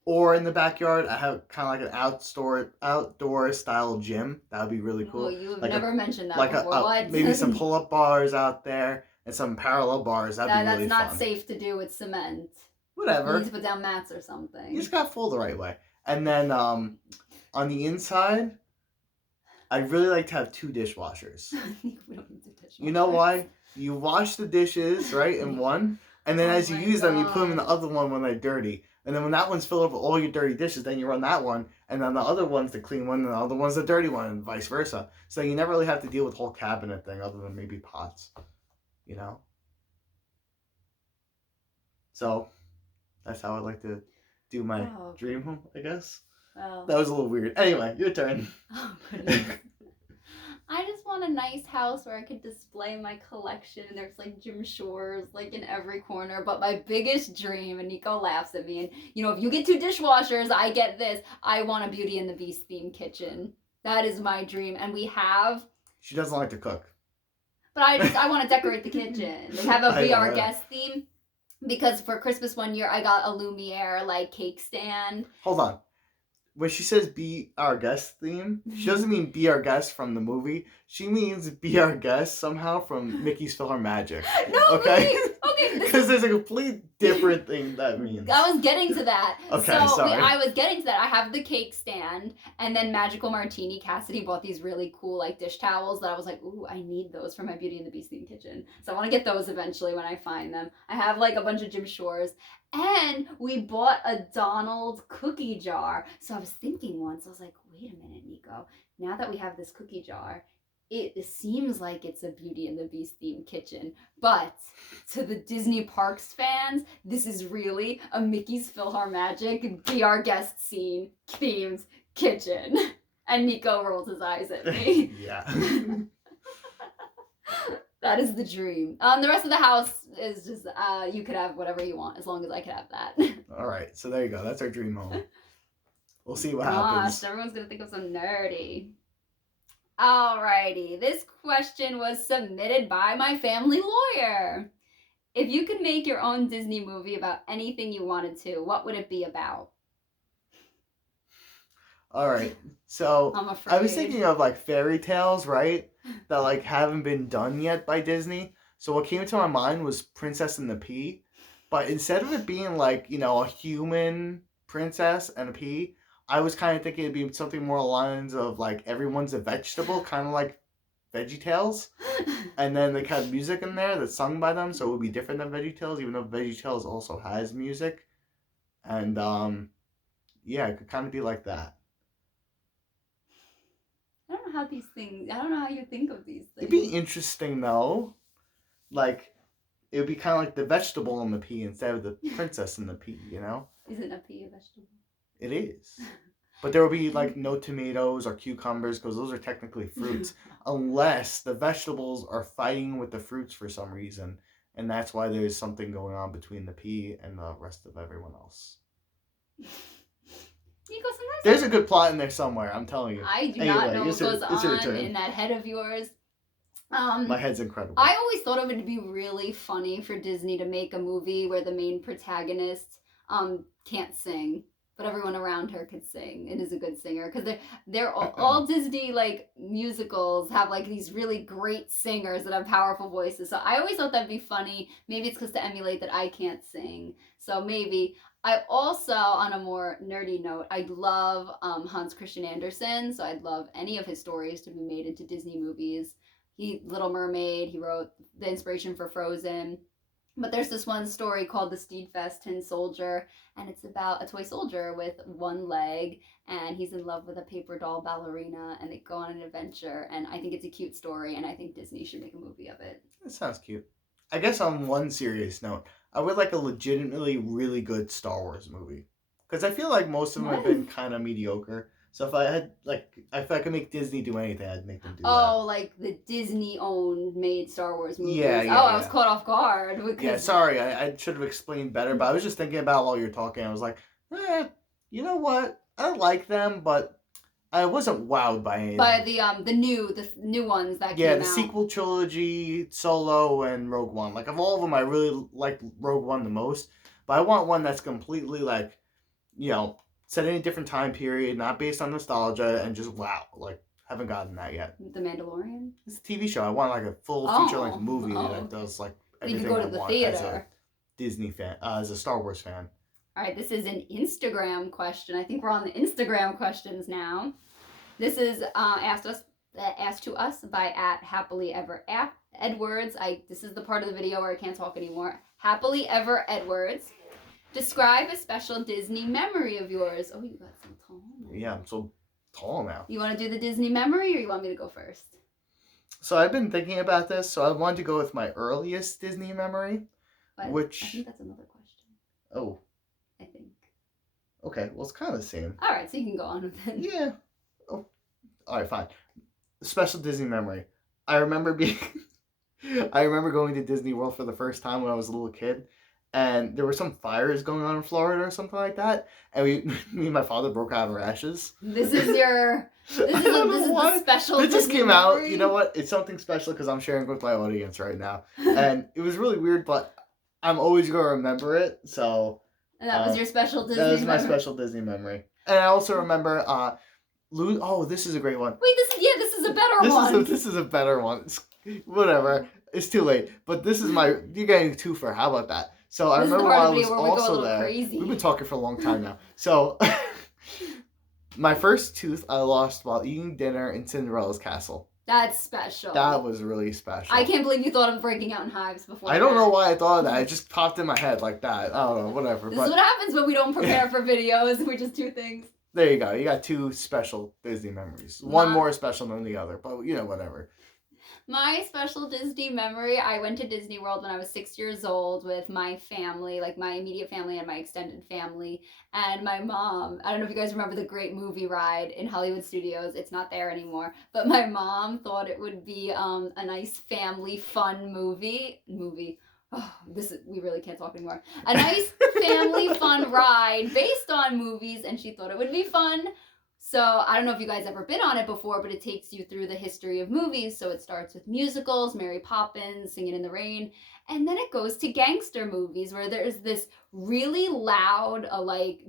Or in the backyard, I have kind of like an outdoor style gym. That would be really cool. Oh, you have like never mentioned that like before. What? Maybe some pull-up bars out there and some parallel bars. That'd be really fun. That's not safe to do with cement. Whatever. You need to put down mats or something. You just gotta fold the right way. And then on the inside, I'd really like to have 2 dishwashers. We don't need 2 dishwashers. You know why? You wash the dishes, right, in one, and then as you use them, you put them in the other one when they're dirty. And then when that one's filled up with all your dirty dishes, then you run that one, and then the other one's the clean one, and the other one's the dirty one, and vice versa. So you never really have to deal with the whole cabinet thing, other than maybe pots, you know? So, that's how I like to do my dream home, I guess. That was a little weird. Anyway, your turn. Oh, goodness. I just want a nice house where I could display my collection. There's like gym shores like in every corner. But my biggest dream, and Nico laughs at me, and if you get 2 dishwashers, I get this. I want a Beauty and the Beast themed kitchen. That is my dream. And we have... She doesn't like to cook. But I want to decorate the kitchen. They have a Be Our Guest theme. Because for Christmas one year, I got a Lumiere like cake stand. Hold on. When she says be our guest theme, she doesn't mean be our guest from the movie. She means be our guest somehow from Mickey's PhilharMagic. No, okay? Okay. Because there's a complete different thing that means. I was getting to that. Okay, sorry. I was getting to that. I have the cake stand, and then Magical Martini Cassidy bought these really cool like dish towels that I was like, ooh, I need those for my Beauty and the Beast themed kitchen. So I want to get those eventually when I find them. I have like a bunch of Jim Shores. And we bought a Donald cookie jar. So I was thinking once, I was like, wait a minute, Nico. Now that we have this cookie jar, it seems like it's a Beauty and the Beast themed kitchen. But to the Disney Parks fans, this is really a Mickey's PhilharMagic Be Our Guest Scene themed kitchen. And Nico rolled his eyes at me. Yeah. That is the dream. The rest of the house is just, you could have whatever you want, as long as I could have that. All right, so there you go. That's our dream home. We'll see what happens. Gosh, everyone's going to think I'm so nerdy. Alrighty, this question was submitted by my family lawyer. If you could make your own Disney movie about anything you wanted to, what would it be about? All right, so I'm afraid. I was thinking of like fairy tales, right? That like haven't been done yet by Disney. So what came to my mind was Princess and the Pea, but instead of it being like a human princess and a pea, I was kind of thinking it'd be something more along the lines of like everyone's a vegetable, kind of like VeggieTales, and then they had music in there that's sung by them, so it would be different than VeggieTales, even though VeggieTales also has music, and yeah, it could kind of be like that. I don't know how you think of these things. It'd be interesting though. Like, it would be kind of like the vegetable and the pea instead of the princess and the pea, Isn't a pea a vegetable? It is. But there will be like no tomatoes or cucumbers because those are technically fruits. Unless the vegetables are fighting with the fruits for some reason. And that's why there's something going on between the pea and the rest of everyone else. Nico, sometimes there's a good plot in there somewhere, I'm telling you. I do not know what goes on in that head of yours. My head's incredible. I always thought it would be really funny for Disney to make a movie where the main protagonist can't sing, but everyone around her could sing and is a good singer. Because they're all Disney like musicals have like these really great singers that have powerful voices. So I always thought that'd be funny. Maybe it's because to emulate that I can't sing. So maybe. I also, on a more nerdy note, I love Hans Christian Andersen. So I'd love any of his stories to be made into Disney movies. Little Mermaid, he wrote the inspiration for Frozen. But there's this one story called The Steadfast Tin Soldier, and it's about a toy soldier with one leg, and he's in love with a paper doll ballerina, and they go on an adventure, and I think it's a cute story, and I think Disney should make a movie of it. That sounds cute. I guess on one serious note, I would like a legitimately really good Star Wars movie. Because I feel like most of them have been kind of mediocre. So if I could make Disney do anything, I'd make them do that. Oh, like the Disney-owned made Star Wars movies. Yeah, I was caught off guard. Yeah, sorry, I should have explained better, but I was just thinking about while you're talking. I was like, you know what? I like them, but I wasn't wowed by any. By the new ones that came out. Yeah, the sequel trilogy, Solo, and Rogue One. Like of all of them, I really like Rogue One the most. But I want one that's completely like, set in a different time period, not based on nostalgia, and just wow, like haven't gotten that yet. The Mandalorian. It's a TV show. I want like a full feature-length movie that does like everything you can go to the theater. As a Disney fan, as a Star Wars fan. All right, this is an Instagram question. I think we're on the Instagram questions now. This is asked to us by @HappilyEverEdwards. This is the part of the video where I can't talk anymore. Happily Ever Edwards. Describe a special Disney memory of yours. Oh, you got so tall. Yeah, I'm so tall now. You want to do the Disney memory, or you want me to go first? So I've been thinking about this. So I wanted to go with my earliest Disney memory, which I think that's another question. Oh. I think. Okay, well it's kind of the same. All right, so you can go on with it. Yeah. Oh. All right, fine. Special Disney memory. I remember going to Disney World for the first time when I was a little kid. And there were some fires going on in Florida or something like that, and me and my father broke out of rashes. This is the special. It just came out. You know what? It's something special because I'm sharing with my audience right now, and it was really weird, but I'm always gonna remember it. So. And that was your special Disney. That was my special Disney memory, and I also remember. This is a great one. Wait, this is a better one. This is a better one. Whatever. It's too late. But this is you're getting two for. How about that? So I remember while I was also there. Crazy. We've been talking for a long time now. So my first tooth I lost while eating dinner in Cinderella's castle. That's special. That was really special. I can't believe you thought of breaking out in hives before. I don't know why I thought of that. It just popped in my head like that. I don't know. Whatever. This is what happens when we don't prepare for videos. We just do things. There you go. You got two special Disney memories. One more special than the other, but whatever. My special Disney memory, I went to Disney World when I was 6 years old with my family, like my immediate family and my extended family. And my mom, I don't know if you guys remember the Great Movie Ride in Hollywood Studios. It's not there anymore. But my mom thought it would be a nice family fun movie. Oh, we really can't talk anymore. A nice family fun ride based on movies, and she thought it would be fun. So I don't know if you guys ever been on it before, but it takes you through the history of movies. So it starts with musicals, Mary Poppins, Singing in the Rain, and then it goes to gangster movies where there's this really loud,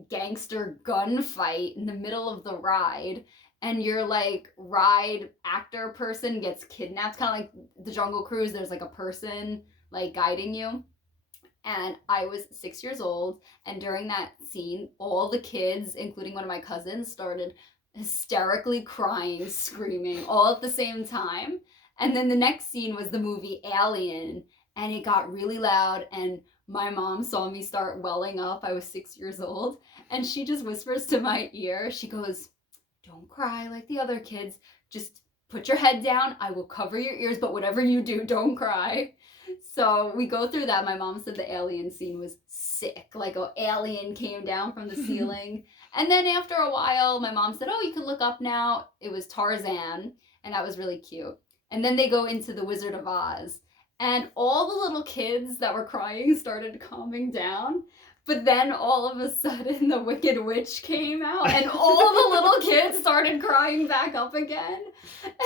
gangster gunfight in the middle of the ride, and your ride actor person gets kidnapped, kind of like the Jungle Cruise. There's a person guiding you. And I was 6 years old, and during that scene, all the kids, including one of my cousins, started hysterically crying, screaming, all at the same time. And then the next scene was the movie Alien, and it got really loud, and my mom saw me start welling up. I was 6 years old, and she just whispers to my ear, she goes, "Don't cry like the other kids, just put your head down, I will cover your ears, but whatever you do, don't cry." So we go through that. My mom said the alien scene was sick. Like an alien came down from the ceiling. And then after a while, my mom said, "Oh, you can look up now." It was Tarzan. And that was really cute. And then they go into The Wizard of Oz. And all the little kids that were crying started calming down. But then all of a sudden, the Wicked Witch came out, and all the little kids started crying back up again.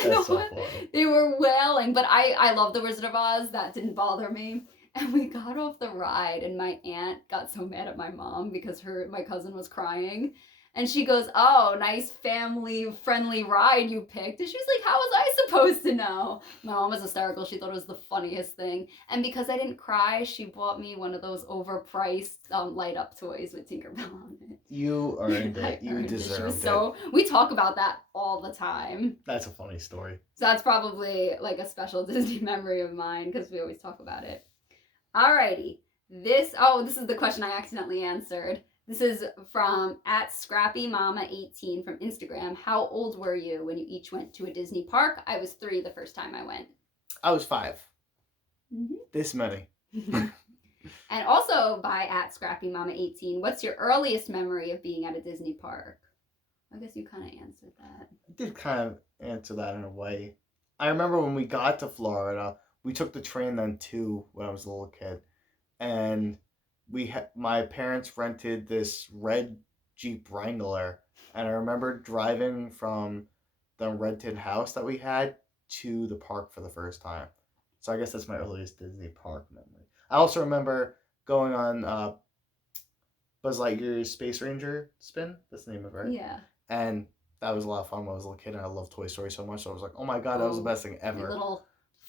And That's so funny. They were wailing. But I love The Wizard of Oz. That didn't bother me. And we got off the ride, and my aunt got so mad at my mom because my cousin was crying. And she goes, "Oh, nice family-friendly ride you picked." And she was like, "How was I supposed to know?" My mom was hysterical. She thought it was the funniest thing. And because I didn't cry, she bought me one of those overpriced light-up toys with Tinkerbell on it. You earned it. You deserved it. We talk about that all the time. That's a funny story. So that's probably a special Disney memory of mine because we always talk about it. Alrighty. This is the question I accidentally answered. This is from @ScrappyMama18 from Instagram. How old were you when you each went to a Disney park? I was 3 the first time I went. I was 5. Mm-hmm. This many. And also by @ScrappyMama18, what's your earliest memory of being at a Disney park? I guess you kind of answered that. I did kind of answer that in a way. I remember when we got to Florida, we took the train then too when I was a little kid, and my parents rented this red Jeep Wrangler, and I remember driving from the rented house that we had to the park for the first time. So I guess that's my earliest Disney park memory. I also remember going on Buzz Lightyear's Space Ranger spin. That's the name of it, right? Yeah. And that was a lot of fun when I was a little kid, and I loved Toy Story so much. So I was like, "Oh my god, that was the best thing ever!" Your little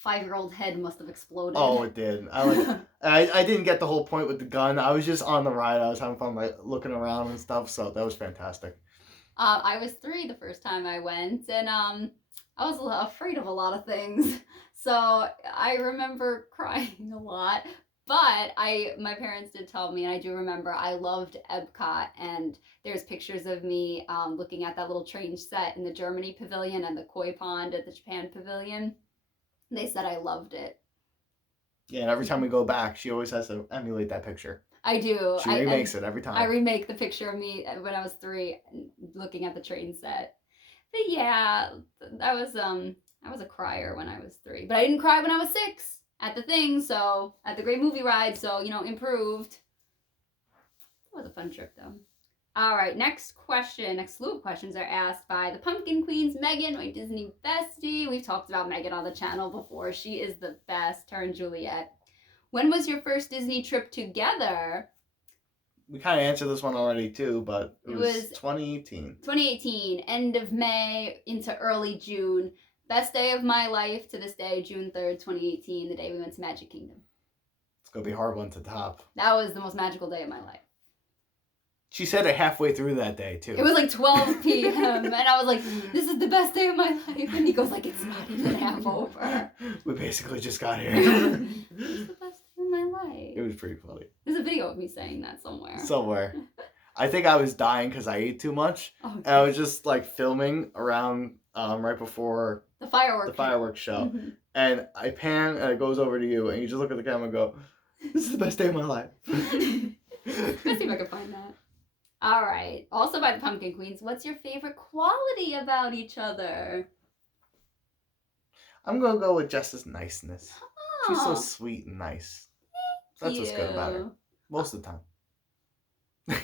5-year-old head must have exploded. Oh, it did. I didn't get the whole point with the gun. I was just on the ride. I was having fun, like looking around and stuff. So that was fantastic. I was 3 the first time I went, and I was afraid of a lot of things. So I remember crying a lot. But my parents did tell me, and I do remember, I loved Epcot, and there's pictures of me looking at that little train set in the Germany pavilion and the koi pond at the Japan pavilion. They said I loved it. Yeah, and every time we go back, she always has to emulate that picture. I do. She remakes it every time. I remake the picture of me when I was 3 looking at the train set. But yeah, I was a crier when I was 3. But I didn't cry when I was 6 at the thing, so at the Great Movie Ride, so improved. It was a fun trip though. All right, next slew of questions are asked by the Pumpkin Queens, Megan, my Disney bestie. We've talked about Megan on the channel before. She is the best, her and Juliet. When was your first Disney trip together? We kind of answered this one already too, but it was 2018. 2018, end of May into early June. Best day of my life to this day, June 3rd, 2018, the day we went to Magic Kingdom. It's going to be a hard one to top. That was the most magical day of my life. She said it halfway through that day, too. It was like 12 p.m. and I was like, this is the best day of my life. And he goes like, it's not even half over. We basically just got here. It's the best day of my life. It was pretty funny. There's a video of me saying that somewhere. I think I was dying because I ate too much. Oh, and I was just like filming around right before the fireworks show. Mm-hmm. And I pan and it goes over to you and you just look at the camera and go, this is the best day of my life. Let's see if I can find that. All right. Also by the Pumpkin Queens, what's your favorite quality about each other? I'm going to go with Jess's niceness. Oh. She's so sweet and nice. That's what's good about her. Most of the time.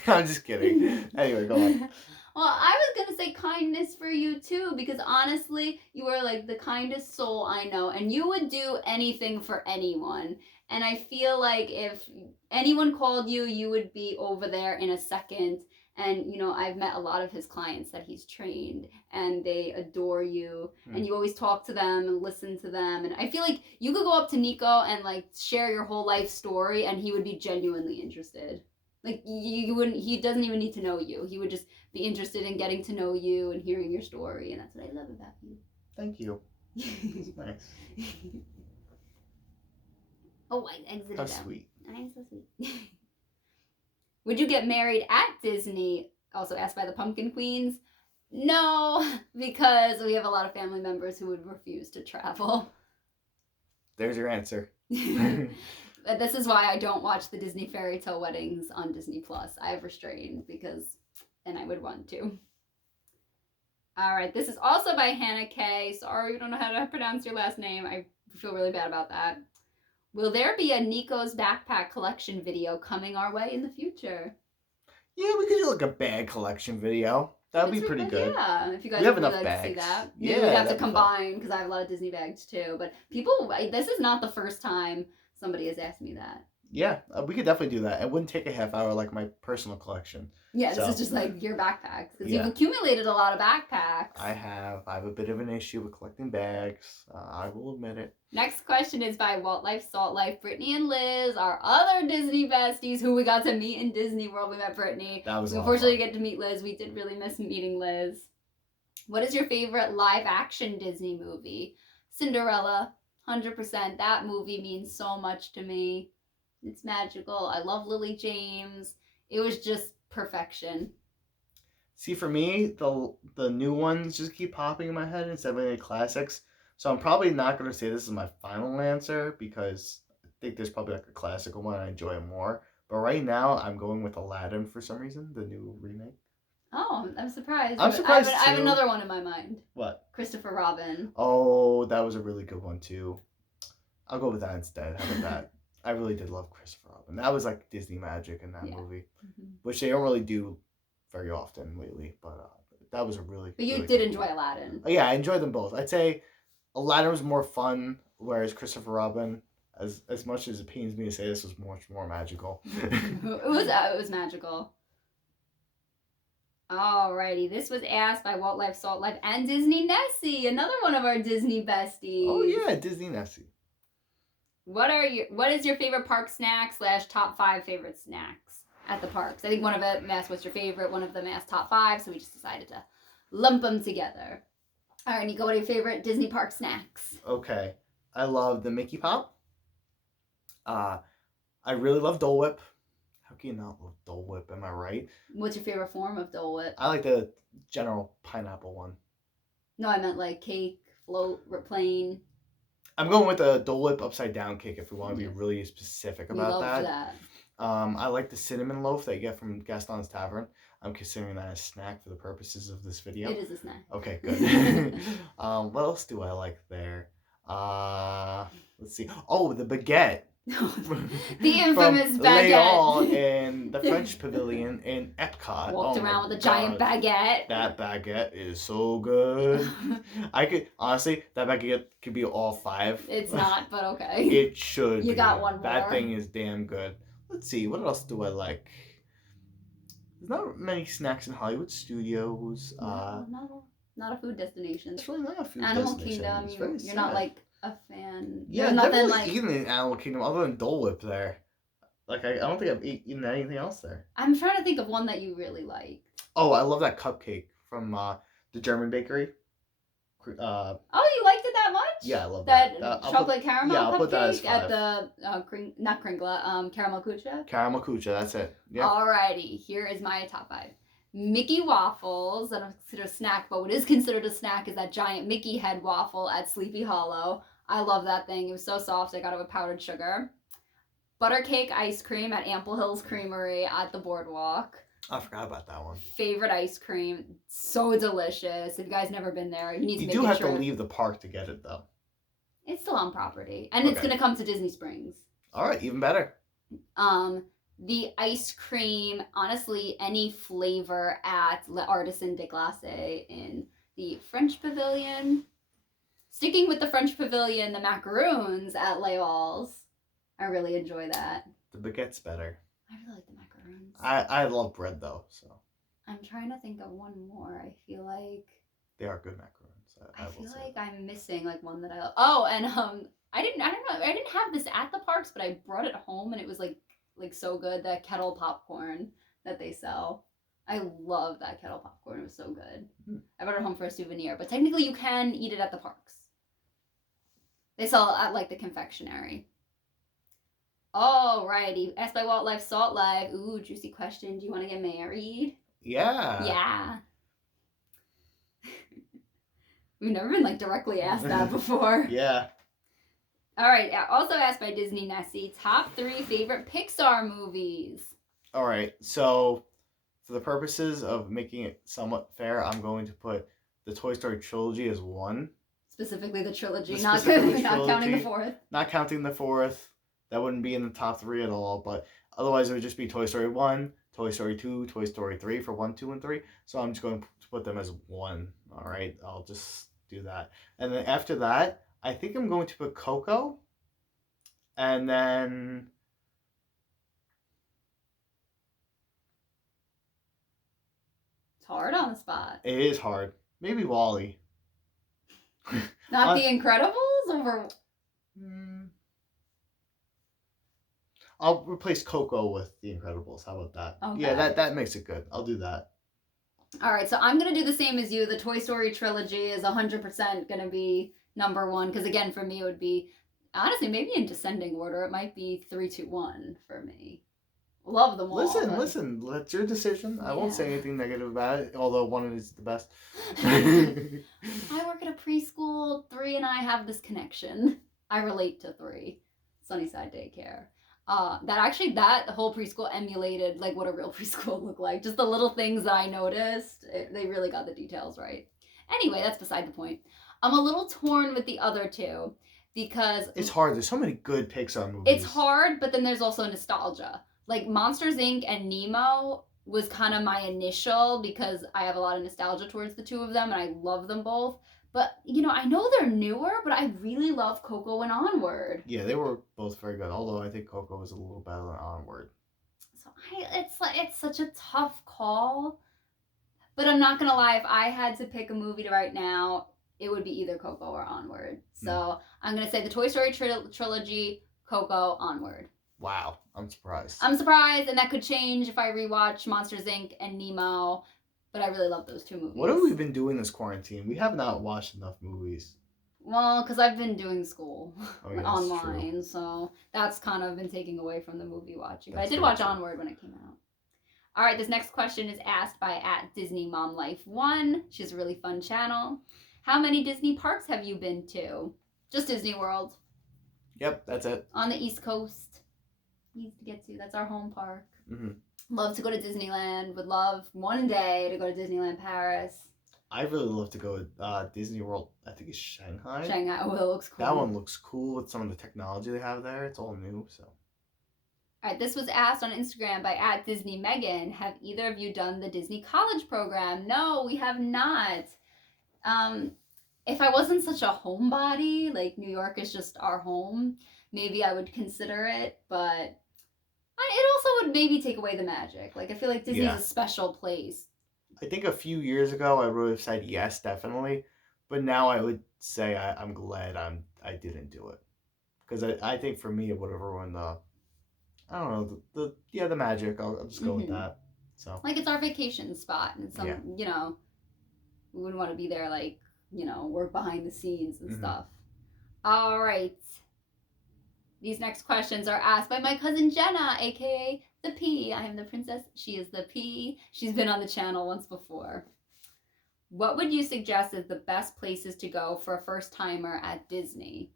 I'm just kidding. Anyway, go on. Well, I was going to say kindness for you too, because honestly, you are like the kindest soul I know, and you would do anything for anyone. And I feel like if anyone called you, you would be over there in a second. And, I've met a lot of his clients that he's trained, and they adore you. And you always talk to them and listen to them. And I feel like you could go up to Nico and, like, share your whole life story, and he would be genuinely interested. Like, he doesn't even need to know you. He would just be interested in getting to know you and hearing your story. And that's what I love about you. Thank you. That's nice. Oh, I exited out. How sweet. I'm so sweet. Would you get married at Disney? Also asked by the Pumpkin Queens. No, because we have a lot of family members who would refuse to travel. There's your answer. This is why I don't watch the Disney fairy tale weddings on Disney Plus. I have restrained because then I would want to. All right, this is also by Hannah K. Sorry, I don't know how to pronounce your last name. I feel really bad about that. Will there be a Nico's backpack collection video coming our way in the future? Yeah, we could do like a bag collection video. That would be pretty good. Yeah, if you guys have would enough like bags. To see that. Yeah, we'd have to combine because I have a lot of Disney bags too. But this is not the first time somebody has asked me that. Yeah, we could definitely do that. It wouldn't take a half hour like my personal collection. Yeah, this is just like your backpacks. Because you've accumulated a lot of backpacks. I have a bit of an issue with collecting bags. I will admit it. Next question is by Waltlifesaltlife. Brittany and Liz, our other Disney besties who we got to meet in Disney World. We met Brittany. That was unfortunately get to meet Liz. We did really miss meeting Liz. What is your favorite live action Disney movie? Cinderella. 100%. That movie means so much to me. It's magical. I love Lily James. It was just perfection. See, for me, the new ones just keep popping in my head instead of any classics. So I'm probably not going to say this is my final answer because I think there's probably like a classical one I enjoy more. But right now, I'm going with Aladdin for some reason, the new remake. Oh, I'm surprised. I'm surprised I have too. another one in my mind. What? Christopher Robin. Oh, that was a really good one too. I'll go with that instead. How about that? I really did love Christopher Robin. That was like Disney magic in that movie, which they don't really do very often lately. But that was a really. But you really did good enjoy movie. Aladdin. Yeah, I enjoyed them both. I'd say Aladdin was more fun, whereas Christopher Robin, as much as it pains me to say this, was much more magical. It was magical. Alrighty, this was asked by Waltlifesaltlife and Disney Nessi, another one of our Disney besties. Oh yeah, Disney Nessi. What is your favorite park snack / top 5 favorite snacks at the parks? I think one of them asked what's your favorite, one of them asked top 5, so we just decided to lump them together. All right, Nico, what are your favorite Disney park snacks? Okay, I love the Mickey Pop. I really love Dole Whip. How can you not love Dole Whip? Am I right? What's your favorite form of Dole Whip? I like the general pineapple one. No, I meant like cake, float, or plain. I'm going with the Dole Whip upside down cake if we want to be really specific about that. I like the cinnamon loaf that you get from Gaston's Tavern. I'm considering that a snack for the purposes of this video. It is a snack. Okay, good. What else do I like there? Let's see. Oh, the baguette. The infamous baguette. in the French Pavilion in Epcot. Walked around with a giant baguette. That baguette is so good. I could honestly, that baguette could be all 5. It's not, but okay. It should. You got one more. That thing is damn good. Let's see. What else do I like? There's not many snacks in Hollywood Studios. Not a food destination. It's really not a food Animal destination. Kingdom. You're not like a fan. Yeah, There's I've nothing never like eaten in Animal Kingdom other than Dole Whip there. Like I don't think I've eaten anything else there. I'm trying to think of one that you really like. Oh, I love that cupcake from the German bakery. Oh, you liked it that much? Yeah, I love that. That chocolate caramel cupcake at the not Kringla, Caramel Kucha. Caramel Kucha, that's it. Yeah. Alrighty, here is my top 5. Mickey waffles, that I don't consider a snack, but what is considered a snack is that giant Mickey head waffle at Sleepy Hollow. I love that thing. It was so soft. I got it with powdered sugar. Buttercake ice cream at Ample Hills Creamery at the boardwalk. I forgot about that one. Favorite ice cream. So delicious. If you guys never been there, you need to make it. You do have to leave the park to get it, though. It's still on property. And it's going to come to Disney Springs. All right, even better. The ice cream, honestly, any flavor at L'Artisan de Glace in the French Pavilion. Sticking with the French Pavilion, the macaroons at Les Halles. I really enjoy that. The baguette's better. I really like the macaroons. I love bread, though, so. I'm trying to think of one more. I feel like... They are good macaroons. I feel like I'm missing like one that I... Oh, and I don't know. I didn't have this at the parks, but I brought it home and it was like so good. That kettle popcorn that they sell. I love that kettle popcorn. It was so good. Mm-hmm. I brought it home for a souvenir, but technically you can eat it at the parks. They sell it at like the confectionery. Alrighty. Asked by Waltlifesaltlife. Ooh, juicy question. Do you want to get married? Yeah. Yeah. We've never been like directly asked that before. Yeah. All right. Also asked by Disney Nessi, top 3 favorite Pixar movies. All right. So, for the purposes of making it somewhat fair, I'm going to put the Toy Story trilogy as 1. Specifically the trilogy, not counting the 4th. Not counting the 4th. That wouldn't be in the top 3 at all. But otherwise, it would just be Toy Story 1, Toy Story 2, Toy Story 3 for 1, 2, and 3. So I'm just going to put them as 1. All right. I'll just do that. And then after that, I think I'm going to put Coco. And then... It's hard on the spot. It is hard. Maybe Wall-E. Not The Incredibles? Over... I'll replace Coco with The Incredibles. How about that? Okay. Yeah, that makes it good. I'll do that. All right, so I'm going to do the same as you. The Toy Story trilogy is 100% going to be number 1. Because, again, for me, it would be... Honestly, maybe in descending order, it might be 3, 2, 1 for me. Love them all. Listen. That's your decision. I won't say anything negative about it, although 1 is the best. I work at a preschool. 3 and I have this connection. I relate to 3. Sunnyside Daycare. That whole preschool emulated like what a real preschool looked like. Just the little things that I noticed, they really got the details right. Anyway, that's beside the point. I'm a little torn with the other two because It's hard. There's so many good Pixar movies. it's hard, but then there's also nostalgia. Like Monsters Inc. and Nemo was kind of my initial because I have a lot of nostalgia towards the two of them and I love them both. But I know they're newer, but I really love Coco and Onward. Yeah, they were both very good. Although I think Coco was a little better than Onward. So it's such a tough call. But I'm not gonna lie, if I had to pick a movie right now, it would be either Coco or Onward. So I'm gonna say the Toy Story trilogy, Coco, Onward. Wow, I'm surprised. I'm surprised, and that could change if I rewatch Monsters Inc. and Nemo. But I really love those two movies. What have we been doing this quarantine? We have not watched enough movies. Well, because I've been doing school online, true. So that's kind of been taking away from the movie watching. But I did watch Onward when it came out. All right, this next question is asked by @DisneyMomLife1. She has a really fun channel. How many Disney parks have you been to? Just Disney World. Yep, that's it. On the East Coast. Easy to get to. That's our home park. Mm-hmm. Love to go to Disneyland. Would love one day to go to Disneyland Paris. I really love to go to Disney World. I think it's Shanghai. Shanghai. Oh, it looks cool. That one looks cool with some of the technology they have there. It's all new, so. All right, this was asked on Instagram by @DisneyMegan. Have either of you done the Disney College program? No, we have not. If I wasn't such a homebody, like New York is just our home, maybe I would consider it, but it also would maybe take away the magic. Like, I feel like Disney's a special place. I think a few years ago I would have said yes, definitely, but now I would say I'm glad I didn't do it, because I think for me it would have ruined I don't know the magic. I'll just go with that. So like it's our vacation spot, and some we wouldn't want to be there like work behind the scenes and stuff. All right. These next questions are asked by my cousin Jenna, aka the P. I am the princess. She is the P. She's been on the channel once before. What would you suggest as the best places to go for a first timer at Disney?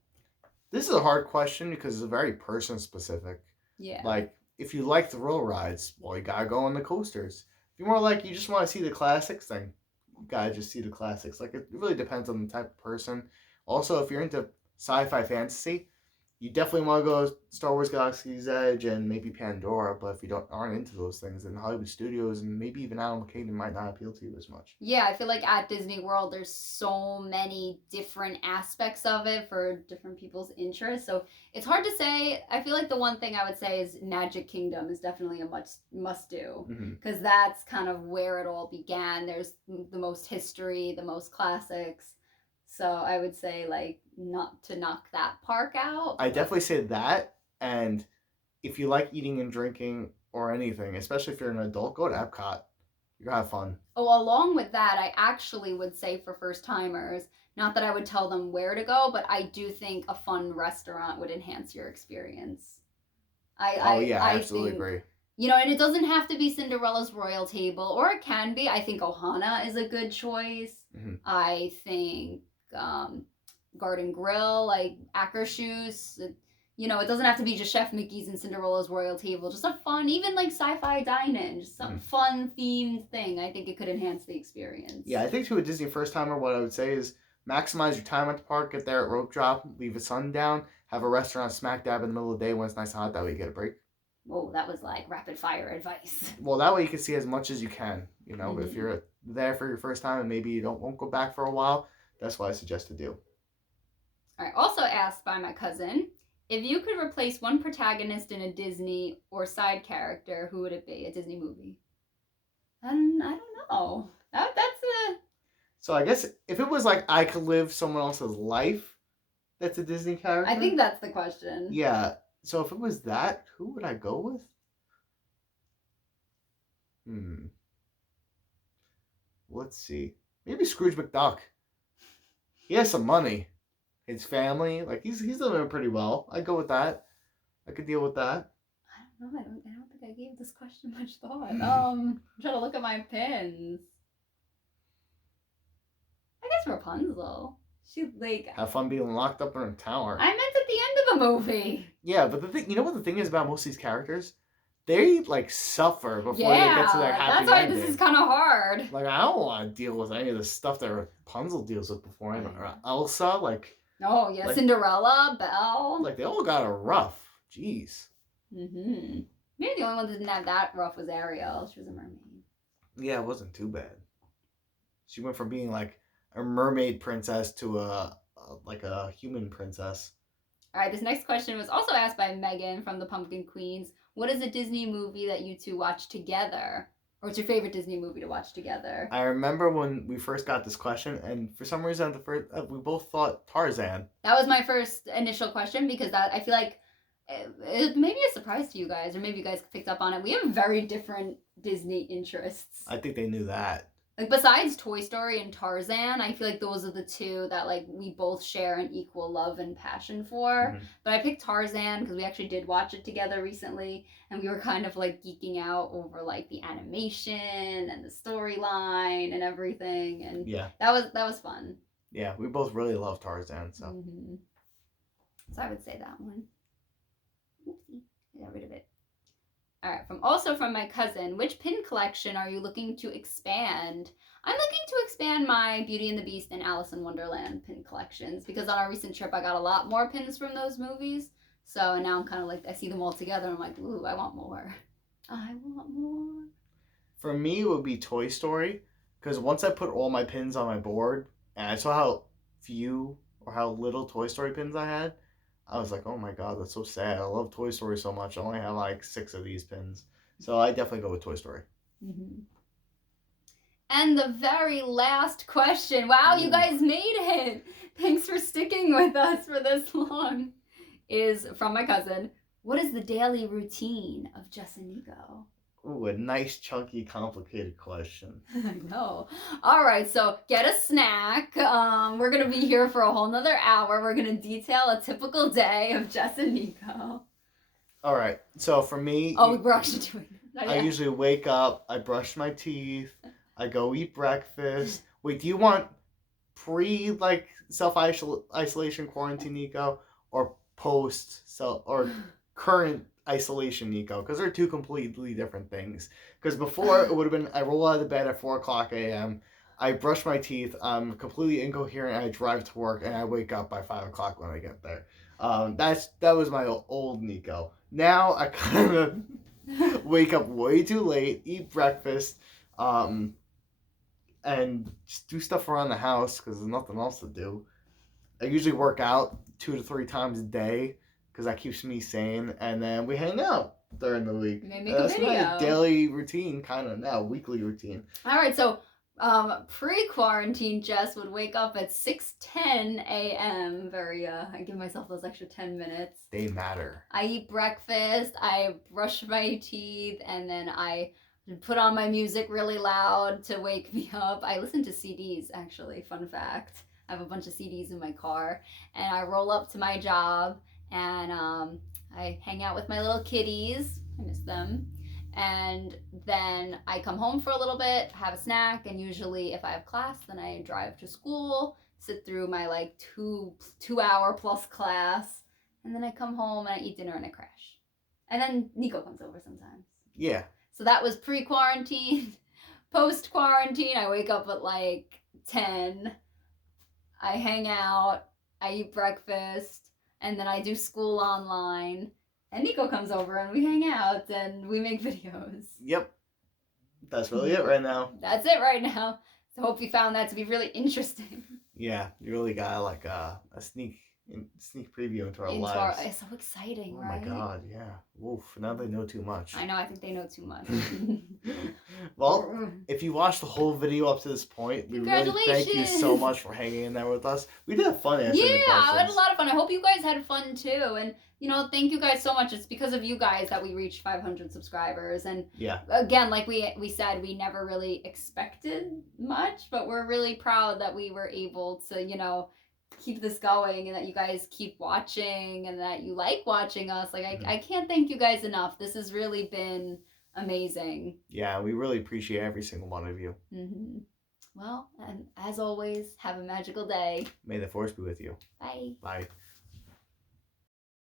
This is a hard question because it's very person specific. Yeah. Like if you like the roll rides, well, you gotta go on the coasters. If you're more like you just want to see the classics, then you gotta just see the classics. Like it really depends on the type of person. Also, if you're into sci-fi fantasy, you definitely want to go Star Wars Galaxy's Edge and maybe Pandora, but if you aren't into those things, then Hollywood Studios and maybe even Animal Kingdom might not appeal to you as much. Yeah, I feel like at Disney World, there's so many different aspects of it for different people's interests. So it's hard to say. I feel like the one thing I would say is Magic Kingdom is definitely a must-do because that's kind of where it all began. There's the most history, the most classics. So I would say, like, not to knock that park out. I definitely say that. And if you like eating and drinking or anything, especially if you're an adult, go to Epcot. You're going to have fun. Oh, along with that, I actually would say for first timers, not that I would tell them where to go, but I do think a fun restaurant would enhance your experience. I absolutely agree. And it doesn't have to be Cinderella's Royal Table, or it can be. I think Ohana is a good choice. I think Garden Grill, like Akershus. It doesn't have to be just Chef Mickey's and Cinderella's Royal Table. Just a fun, even like sci-fi dine-in, just some fun themed thing. I think it could enhance the experience. Yeah, I think to a Disney first timer, what I would say is maximize your time at the park. Get there at rope drop, leave the sun down, have a restaurant smack dab in the middle of the day when it's nice and hot. That way you get a break. Whoa, that was like rapid fire advice. Well, that way you can see as much as you can. But if you're there for your first time and maybe you won't go back for a while, that's what I suggest to do. All right, also asked by my cousin, if you could replace one protagonist in a Disney or side character, who would it be? A Disney movie? I don't know. That's a... So I guess if it was like I could live someone else's life, that's a Disney character? I think that's the question. Yeah. So if it was that, who would I go with? Let's see. Maybe Scrooge McDuck. He has some money. His family, like he's living pretty well. I'd go with that. I could deal with that. I don't know. I don't think I gave this question much thought. I'm trying to look at my pins. I guess Rapunzel. She like have fun being locked up in a tower. I meant at the end of a movie. Yeah, but the thing, you know what the thing is about most of these characters? They like suffer before they get to their happy that's why ending. this is kind of hard. Like I don't want to deal with any of the stuff that Rapunzel deals with before. Or Elsa, like. Oh yeah, like, Cinderella, Belle. Like they all got a rough. Jeez. Maybe the only one that didn't have that rough was Ariel. She was a mermaid. Yeah, it wasn't too bad. She went from being like a mermaid princess to a human princess. All right, this next question was also asked by Megan from the Pumpkin Queens. What is a Disney movie that you two watch together? Or what's your favorite Disney movie to watch together? I remember when we first got this question, and for some reason, we both thought Tarzan. That was my first initial question because I feel like it may be a surprise to you guys, or maybe you guys picked up on it. We have very different Disney interests. I think they knew that. Like, besides Toy Story and Tarzan, I feel like those are the two that, like, we both share an equal love and passion for. Mm-hmm. But I picked Tarzan because we actually did watch it together recently, and we were kind of, like, geeking out over, like, the animation and the storyline and everything. And yeah, that was fun. Yeah, we both really love Tarzan, so. Mm-hmm. So I would say that one. Oopsie, I got rid of it. All right, from my cousin, which pin collection are you looking to expand? I'm looking to expand my Beauty and the Beast and Alice in Wonderland pin collections because on our recent trip I got a lot more pins from those movies. So now I'm kind of like, I see them all together and I'm like, ooh, I want more. I want more. For me, it would be Toy Story because once I put all my pins on my board and I saw how few or how little Toy Story pins I had, I was like, oh my god, that's so sad. I love Toy Story so much. I only have like 6 of these pins. So I definitely go with Toy Story. Mm-hmm. And the very last question. Wow, you guys made it. Thanks for sticking with us for this long. Is from my cousin. What is the daily routine of Jess and Nico? Ooh, a nice, chunky, complicated question. I know. All right, so get a snack. We're going to be here for a whole nother hour. We're going to detail a typical day of Jess and Nico. All right, so for me... we're actually doing it. I usually wake up, I brush my teeth, I go eat breakfast. Wait, do you want self-isolation quarantine Nico or current isolation Nico? Because they're two completely different things. Because before it would have been I roll out of the bed at 4:00 a.m. I brush my teeth, I'm completely incoherent, I drive to work, and I wake up by 5:00 when I get there. That was my old Nico. Now I kind of wake up way too late, eat breakfast, and just do stuff around the house because there's nothing else to do. I usually work out 2 to 3 times a day because that keeps me sane, and then we hang out during the week. That's my daily routine, kind of now, weekly routine. All right, so pre-quarantine Jess would wake up at 6:10 a.m. I give myself those extra 10 minutes. They matter. I eat breakfast, I brush my teeth, and then I put on my music really loud to wake me up. I listen to CDs, actually, fun fact. I have a bunch of CDs in my car, and I roll up to my job, and I hang out with my little kitties. I miss them. And then I come home for a little bit, have a snack, and usually if I have class, then I drive to school, sit through my like 2-hour plus class, and then I come home and I eat dinner and I crash. And then Nico comes over sometimes. Yeah. So that was pre-quarantine. Post-quarantine, I wake up at like 10. I hang out, I eat breakfast, and then I do school online. And Nico comes over and we hang out and we make videos. Yep. That's really it right now. That's it right now. So hope you found that to be really interesting. Yeah, you really got like a sneak preview into our lives. It's so exciting, oh right? Oh my god, yeah. Woof, now they know too much. I know, I think they know too much. Well, if you watched the whole video up to this point, we really thank you so much for hanging in there with us. We did have fun answering the questions. Yeah, I had a lot of fun. I hope you guys had fun too. And, thank you guys so much. It's because of you guys that we reached 500 subscribers. And yeah, again, like we said, we never really expected much, but we're really proud that we were able to, keep this going and that you guys keep watching and that you like watching us. Like, I can't thank you guys enough. This has really been amazing. Yeah, we really appreciate every single one of you. Mm-hmm. Well, and as always, have a magical day. May the force be with you. Bye. Bye.